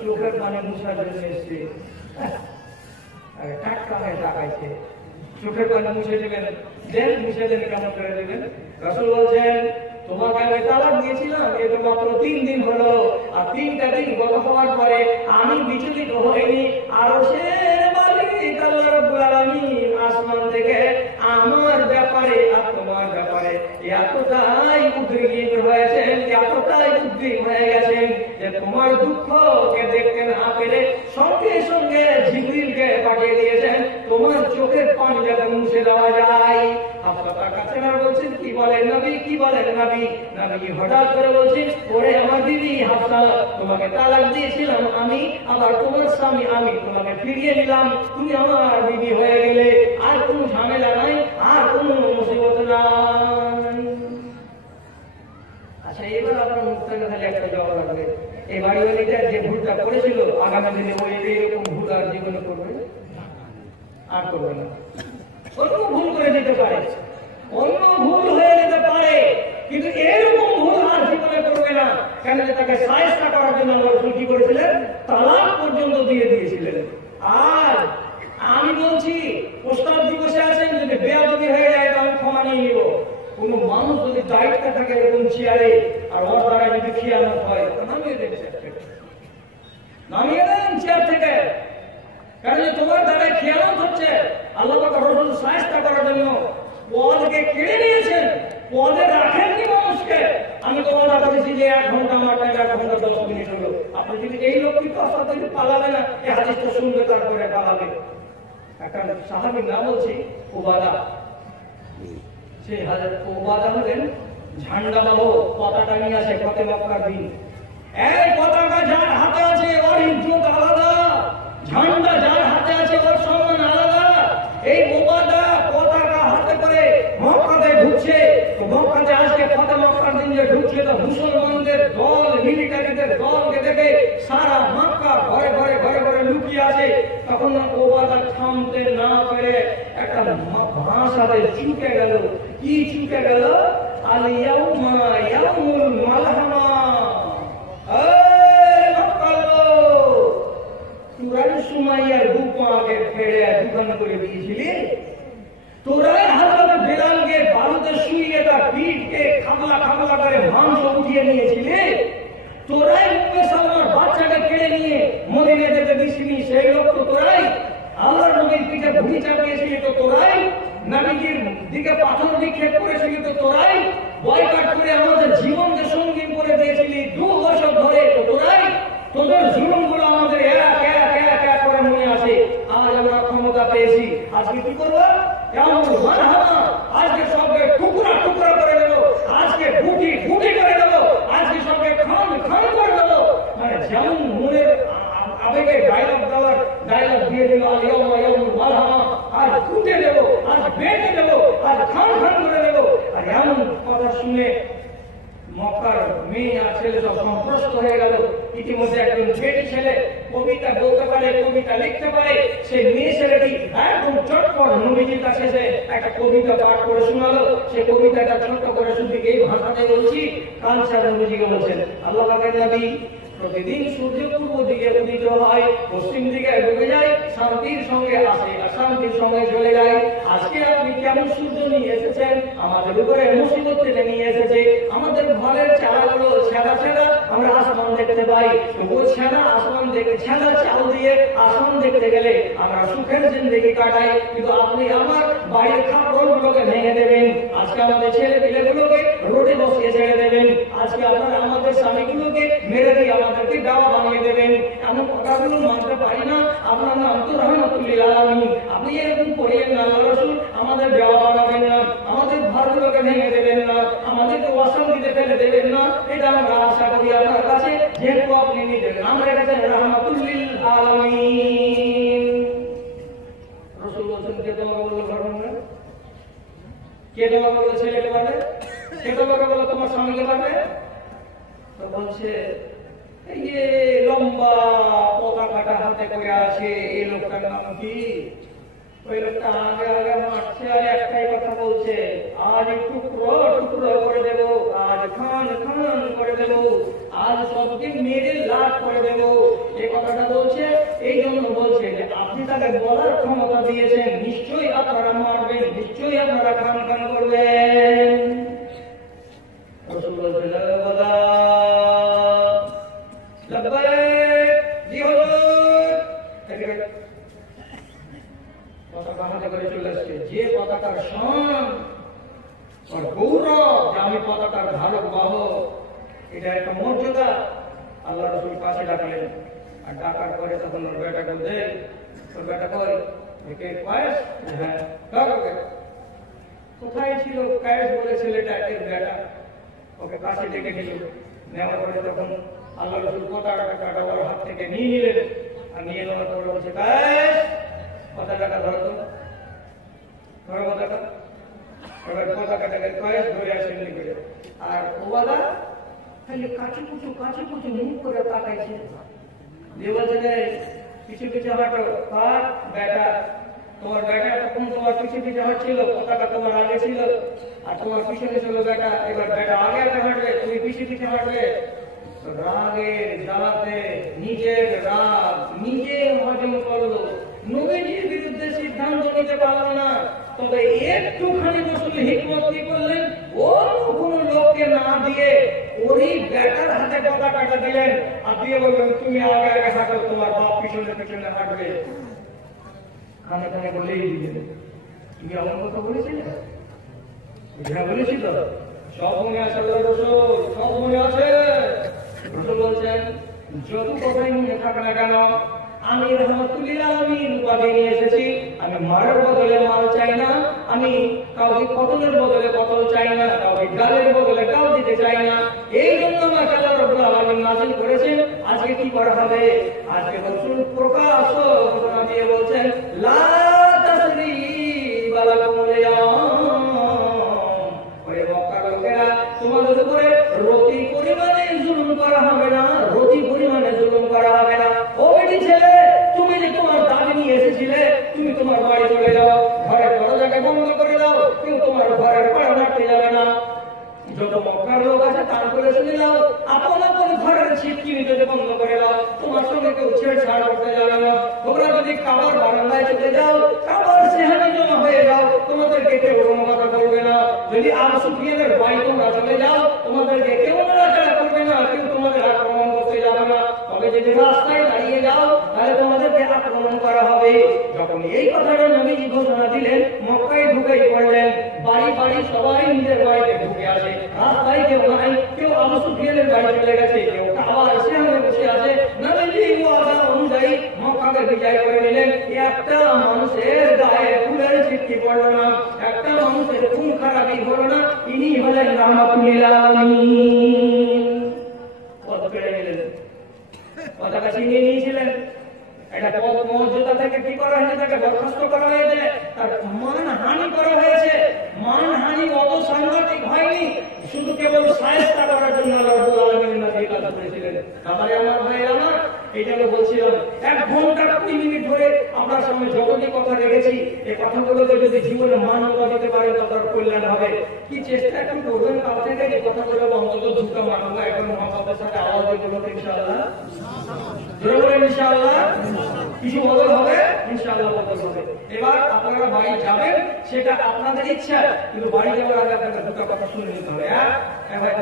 চোখের পানি মুছার জন্য এসছে, টাকাইছে, চোখের পানি মুছে দেবেন, দেন মুছে দেন, কেমন করে দেবেন? রাসূল বলছেন তোমাকে আমি তালাক দিয়েছিলাম, এটা মাত্র 3 দিন হলো, আর 3টা দিন গত হওয়ার পরে আমি বিচলিত হইনি। আর সে মালিক আল্লাহ রাব্বুল আলামিন আসমান থেকে আমার ব্যাপারে আর তোমার ব্যাপারে এতটাই উদ্বিগ্ন হয়েছেন, এতটাই উদ্বিগ্ন হয়ে গেছেন যে তোমার দুঃখকে দেখতে না পেরে সঙ্গে সঙ্গে জিবরিলকে পাঠিয়ে দিয়েছেন তোমার চোখের পানি যাতে মুছে দেওয়া যায়। আপনার কাছে না বলছেন কি বলেন নবী, কি বলেন নবী? নবী হঠাৎ করে বলছেন, ওরে আমার বিবি হাফসা, তোমাকে তালাক দিয়েছিলাম আমি, আবার তোমার স্বামী আমি, তোমাকে ফিরিয়ে নিলাম, তুমি আমার বিবি হয়ে গেলে, আর কোনো ঝামেলা নাই, আর কোনো মুসিবত নাই। আচ্ছা, এবার আপনার মুখ থেকে খালি একটা জবাব লাগবে, এই বাড়িওয়ালিটা যে ভুলটা করেছিল আগামী দিনে ওই এরকম ভুল আর জীবনে করবে আর করবে না। অন্য ভুল করে দিতে পারে, অন্য ভুল হয়ে যেতে পারে, কিন্তু এরকম ভুল আর জীবনে করবে না। কেন? তাকে সাহায্য করার জন্য রাসূল কি করেছিলেন? তালাক পর্যন্ত দিয়ে দিয়েছিলেন। আর আমি বলছি, প্রস্তাব দিবসে আছেন, যদি বেয়াদবি হয়ে যায় তাহলে ক্ষমা নিয়ে নিব। কোন মানুষ যদি দায়িত্ব থাকে এরকম চেয়ারে, আর ওর দ্বারা যদি খিয়ানত হয়, নামিয়ে দেন চেয়ার থেকে, নামিয়ে দেন চেয়ার থেকে। কারণ তোমার দ্বারা খিয়ানত হচ্ছে। আল্লাহ পাক রাসূল সাহায্য করার জন্য পদকে কেড়ে নিয়েছেন, পদে রাখেননি মানুষকে। আমি তো ওয়াদা করেছি যে 1 ঘন্টা আমার টাইম, 1 ঘন্টা 10 মিনিট হলো। আপনি যদি এই লোকটি তো সাথে পালাবে না, এই হাদিসটা শুনবে তারপরে পালাবে। একটা সাহাবীর নাম বলছি উবাদা। সেই হযরত উবাদা হলেন ঝান্ডা বাবু, পতাকা নিয়ে আসে ফতে মক্কার দিন। এই পতাকা যার হাতে আছে ওর ইজ্জত আলাদা, ঝান্ডা যার হাতে আছে ওর সম্মান আলাদা। এই উবাদা পতাকা হাতে করে মক্কাতে ঢুকছে, তো মক্কাতে আজকে ফতে মক্কার দিন যে ঢুকছে, তো মুসলমানদের দল, মিলিটারিদের দলকে দেখে সারা মক্কা ঘরে ঘরে ঘরে ঘরে লুকিয়ে আছে। তখন উবাদা থামতে না পেরে একটা ভাষাতে চুকে গেল। কি চুকে গেল? আল ইয়াউমা ইয়াউমুল মালহামা। সুমাইয়ার দুপাকে ফেড়ে দুখান করে দিয়েছিলি, তোরাই হযরত বেলালকে বালুতে শুইয়ে তার পিঠকে খামলা খামলা করে মাংস উঠিয়ে নিয়েছিলি, তোরাই উম্মে সালমার বাচ্চাকে কেড়ে নিয়ে মদিনা যেতে দিসনি, সেই লোক তো তোরাই। আল্লাহর নবীর পিঠে ভুঁড়ি চাপিয়েছিলি তো তোরাই, নবীজির দিকে পাথর নিক্ষেপ করেছিলি তো তোরাই, বয়কট করে আমাদের জীবনকে সঙ্গীন করে দিয়েছিলি 2 বছর ধরে তো তোরাই। তোদের জুলুমগুলো আমাদের এরা করে মনে আসে। আজ আমরা ক্ষমতা পেয়েছি, আজকে কি করবো? আজকে সবকে টুকরা টুকরা করে দেবো, আজকে গুটি গুটি করে দেবো, আজকে সবকে খান খান করে দেবো। মানে যেমন মনের আবেগে ডায়লগ দিয়ে দিল, আজ কুটে দেবো, আজ বেটে দেবো, আজ খান খান করে দেবো। আর এমন কথা শুনে মক্কার মেয়ে আর ছেলে সব সন্ত্রস্ত হয়ে গেল। ইতিমধ্যে একজন ছেলে ছেলে কবিতা বলতে পারে, কবিতা লিখতে পারে, সেই মেয়ে ছেলেটি একদম চটপট নবীজির কাছে এসে একটা কবিতা পাঠ করে শোনালো। সেই কবিতাটা ছোট্ট করে শুধু এই ভাষাতে বলছি, কানসা নবীজিকে বলছেন, আল্লাহ পাকের নবী প্রতিদিন সূর্য পূর্ব দিকে উদিত হয়, পশ্চিম দিকে ডুবে যায়, শান্তির সঙ্গে আসে আর শান্তির সঙ্গে চলে যায়। আজকে আপনি কেমন সূর্য নিয়ে এসেছেন, আমাদের উপরে মুসিবত টেনে নিয়ে এসেছে। আমাদের ঘরের চালাগুলো ছেঁড়া ছেঁড়া, আমরা আসমান দেখতে পাই, তবুও ছেঁড়া আসমান দেখে ছেঁড়া চাল দিয়ে আসমান দেখতে গেলে আমরা সুখের জিন্দেগি কাটাই। কিন্তু আপনি আমার বাড়ির খাপড়গুলোকে ভেঙে দেবেন, আজকে আমাদের ছেলে পিলেগুলোকে রোডে বসিয়ে ছেড়ে দেবেন, আজকে আপনারা আমাদের স্বামীগুলোকে মেরে দিয়ে আমাদেরকে গাওয়া বানিয়ে দেবেন। এমন কথাগুলো মানতে পারি না। আপনার নাম তো রহমতুল্লিল আলামিন, আপনি এরকম করিয়েন না আল্লাহ রাসূল, আমাদের গাওয়া বানাবেন না, আমাদের ঘরগুলোকে ভেঙে দেবেন না, আমাদেরকে অশান্তিতে ফেলে দেবেন না। এটা আমরা আশা করি আপনার কাছে, যেহেতু আপনি নিজের নাম রেখেছেন রহমতুল্লিল আলামিন। বলছে এই যে লম্বা পতাকাটা হাতে করে আছে এই লোকটার নাম কি? ওই লোকটা আগে আগে হাঁটছে আর একটাই কথা বলছে, আজ টুকরো টুকরো করে দেবো, আজ খান খান করে দেবো, আজ সবকে মেরে লাট করে দেবো। এই কথাটা বলছে, এই জন্য বলছে যে আপনি তাকে বলার ক্ষমতা দিয়েছেন, নিশ্চয়ই আপনারা মারবেন, নিশ্চয়ই আপনারা খান খান করবেন। রাসূল বলছেন পতাকা হাতে করে চলে আসছে। যে পতাকার শান আর গৌরব, আমি পতাকার ধারক বাহক, এটা একটা মর্যাদা। আল্লাহ রাসূল পাশে ডাকলেন, আর ডাকার পরে তখন ওর বেটাকে দেয়, ওর বেটা কয় একে কয়েস, হ্যাঁ কোথায় ছিল কয়েস বলে ছেলেটা, এর বেটা। ওকে কাছে ডেকে নিল, নেওয়ার পরে তখন আল্লাহ রাসূল পতাকাটা ওর হাত থেকে নিয়ে নিলেন, আর নিয়ে নেওয়ার পরে বলছে কয়েস পতাকাটা ধরো তো, ধরো পতাকা। এবার পতাকাটাকে কয়েস ধরে আসেন নিয়ে, আর ওবাদা খালি কাছে কুচু মুখ করে তাকাইছে। দিয়ে বলছে যে কিছু কিছু হাঁটো, কার বেটা, তোমার বেটা তখন তোমার পিছু পিছু হাঁটছিল, পতাকা তোমার আগে ছিল, আর তোমার পিছনে ছিল বেটা। এবার বেটা আগে আগে হাঁটবে, তুমি পিছু পিছু হাঁটবে। রাগের জ্বালাতে নিজের রাগ নিজে হজম করলো, নবীজির বিরুদ্ধে সিদ্ধান্ত নিতে পারলো না। তবে একটুখানি রাসূল হিকমত কি করলেন, অন্য কোন লোককে না দিয়ে ওরই বেটার হাতে পতাকাটা দিলেন, আর দিয়ে বললেন তুমি আগে আগে হাঁটো, তোমার বাপ পিছনে পিছনে হাঁটবে। কানে কানে বলেই দিলেন, তুমি আমার কথা বলেছিলে? হ্যাঁ বলেছি তো, সব মনে আছে আল্লাহ রাসূল, সব মনে আছে। রাসূল বলছেন যত কথাই মনে থাকে না কেন, আমি রহমাতুল্লিল আলামিন উপাধি নিয়ে এসেছি। আমি মারের বদলে মাল চাই না, আমি কাউকে কতলের বদলে কতল চাই না, কাউকে গালের বদলে গাল দিতে চাই না। এই জন্য আমাকে আল্লাহ রাব্বুল আলামিন নাযিল করেছেন। আজকে কি করা হবে? আজকে রাসূল প্রকাশ ঘোষণা দিয়ে বলছেন লা তাসরিবা লাকুমুল ইয়াওম, ওরে মক্কার লোকেরা তোমাদের উপরে রতি পরিমাণে জুলুম করা হবে না, রতি পরিমাণে জুলুম করা হবে না। ও বেটি ছেলে, তুমি যে তোমার দাবি নিয়ে এসেছিলে, তুমি তোমার বাড়ি চলে যাও, ঘরের দরজাকে বন্ধ করে দাও, কেউ তোমার ঘরের পাড়া নাড়তে যাবে না। যত মক্কার লোক আছে তারপরে শুনে যাও, আপন আপন ঘরের ছিটকিনি যদি বন্ধ করে দাও, তোমার সঙ্গে কেউ ছেড়ছাড় করতে যাবে না। তোমরা যদি কাবার বারান্দায় চলে যাও, কাবার সেখানে জমা হয়ে যাও, তোমাদেরকে কেউ কোনো কথা বলবে না। যদি আবু সুফিয়ানের বাড়ি তোমরা চলে যাও, তোমাদেরকে কেউ নড়াচড়া করবে না, কেউ তোমাদের আক্রমণ করতে যাবে না। তবে যদি রাস্তায় দাঁড়িয়ে যাও, তাহলে তোমাদেরকে আক্রমণ করা হবে। যখন এই কথাটা নবীজি ঘোষণা দিলেন, মক্কায় ঢুকেই পড়লেন। বাড়ি বাড়ি সবাই নিজের বাড়িতে ঢুকে আসে, রাস্তায় কেউ নাই, কেউ আবু সুফিয়ানের বাড়ি চলে গেছে, কেউ আবার সেখানে বসে আছে। নবীজি ওয়াদা অনুযায়ী মক্কাকে বিজয় করে নিলেন। একটা মানুষের গায়ে ফুলের ছিটকি পড়ল না, একটা মানুষের খুন খারাপি হলো না। ইনি হলেন রাহমাতুল আলামিন। পদ পেয়ে নিলেন, পতাকা ছিনিয়ে নিয়েছিলেন। এটা পদ মর্যাদা থেকে কি করা হয়েছে, তাকে বরখাস্ত করা হয়েছে, তার মানহানি করা হয়েছে। মানহানি অত সাংঘাতিক হয়নি, শুধু কেবল শায়েস্তা করার জন্য আল্লাহ রাব্বুল আলামিন নাযিল করেছিলেন। আমার ভাই আমার, এই জন্য বলছিলাম 1 ঘন্টা 20 মিনিট ধরে আপনার সামনে যতটি কথা রেখেছি, এই কথাগুলোকে যদি জীবনে মান্যতা দিতে পারেন তো তার কল্যাণ হবে। কি চেষ্টা এখন করবেন কাল থেকে যে কথাগুলো অন্তত দুটো মানবা এখন মহব্বতের সাথে আওয়াজ দিয়ে বলুন ইনশাআল্লাহ। জোরে বলেন ইনশাআল্লাহ। কিছু বদল হবে ইনশাআল্লাহ, বদল হবে। এবার আপনারা বাড়ি যাবেন, সেটা আপনাদের ইচ্ছা, কিন্তু বাড়ি যাওয়ার আগে আপনাদের দুটো কথা শুনে নিতে হবে। ভাই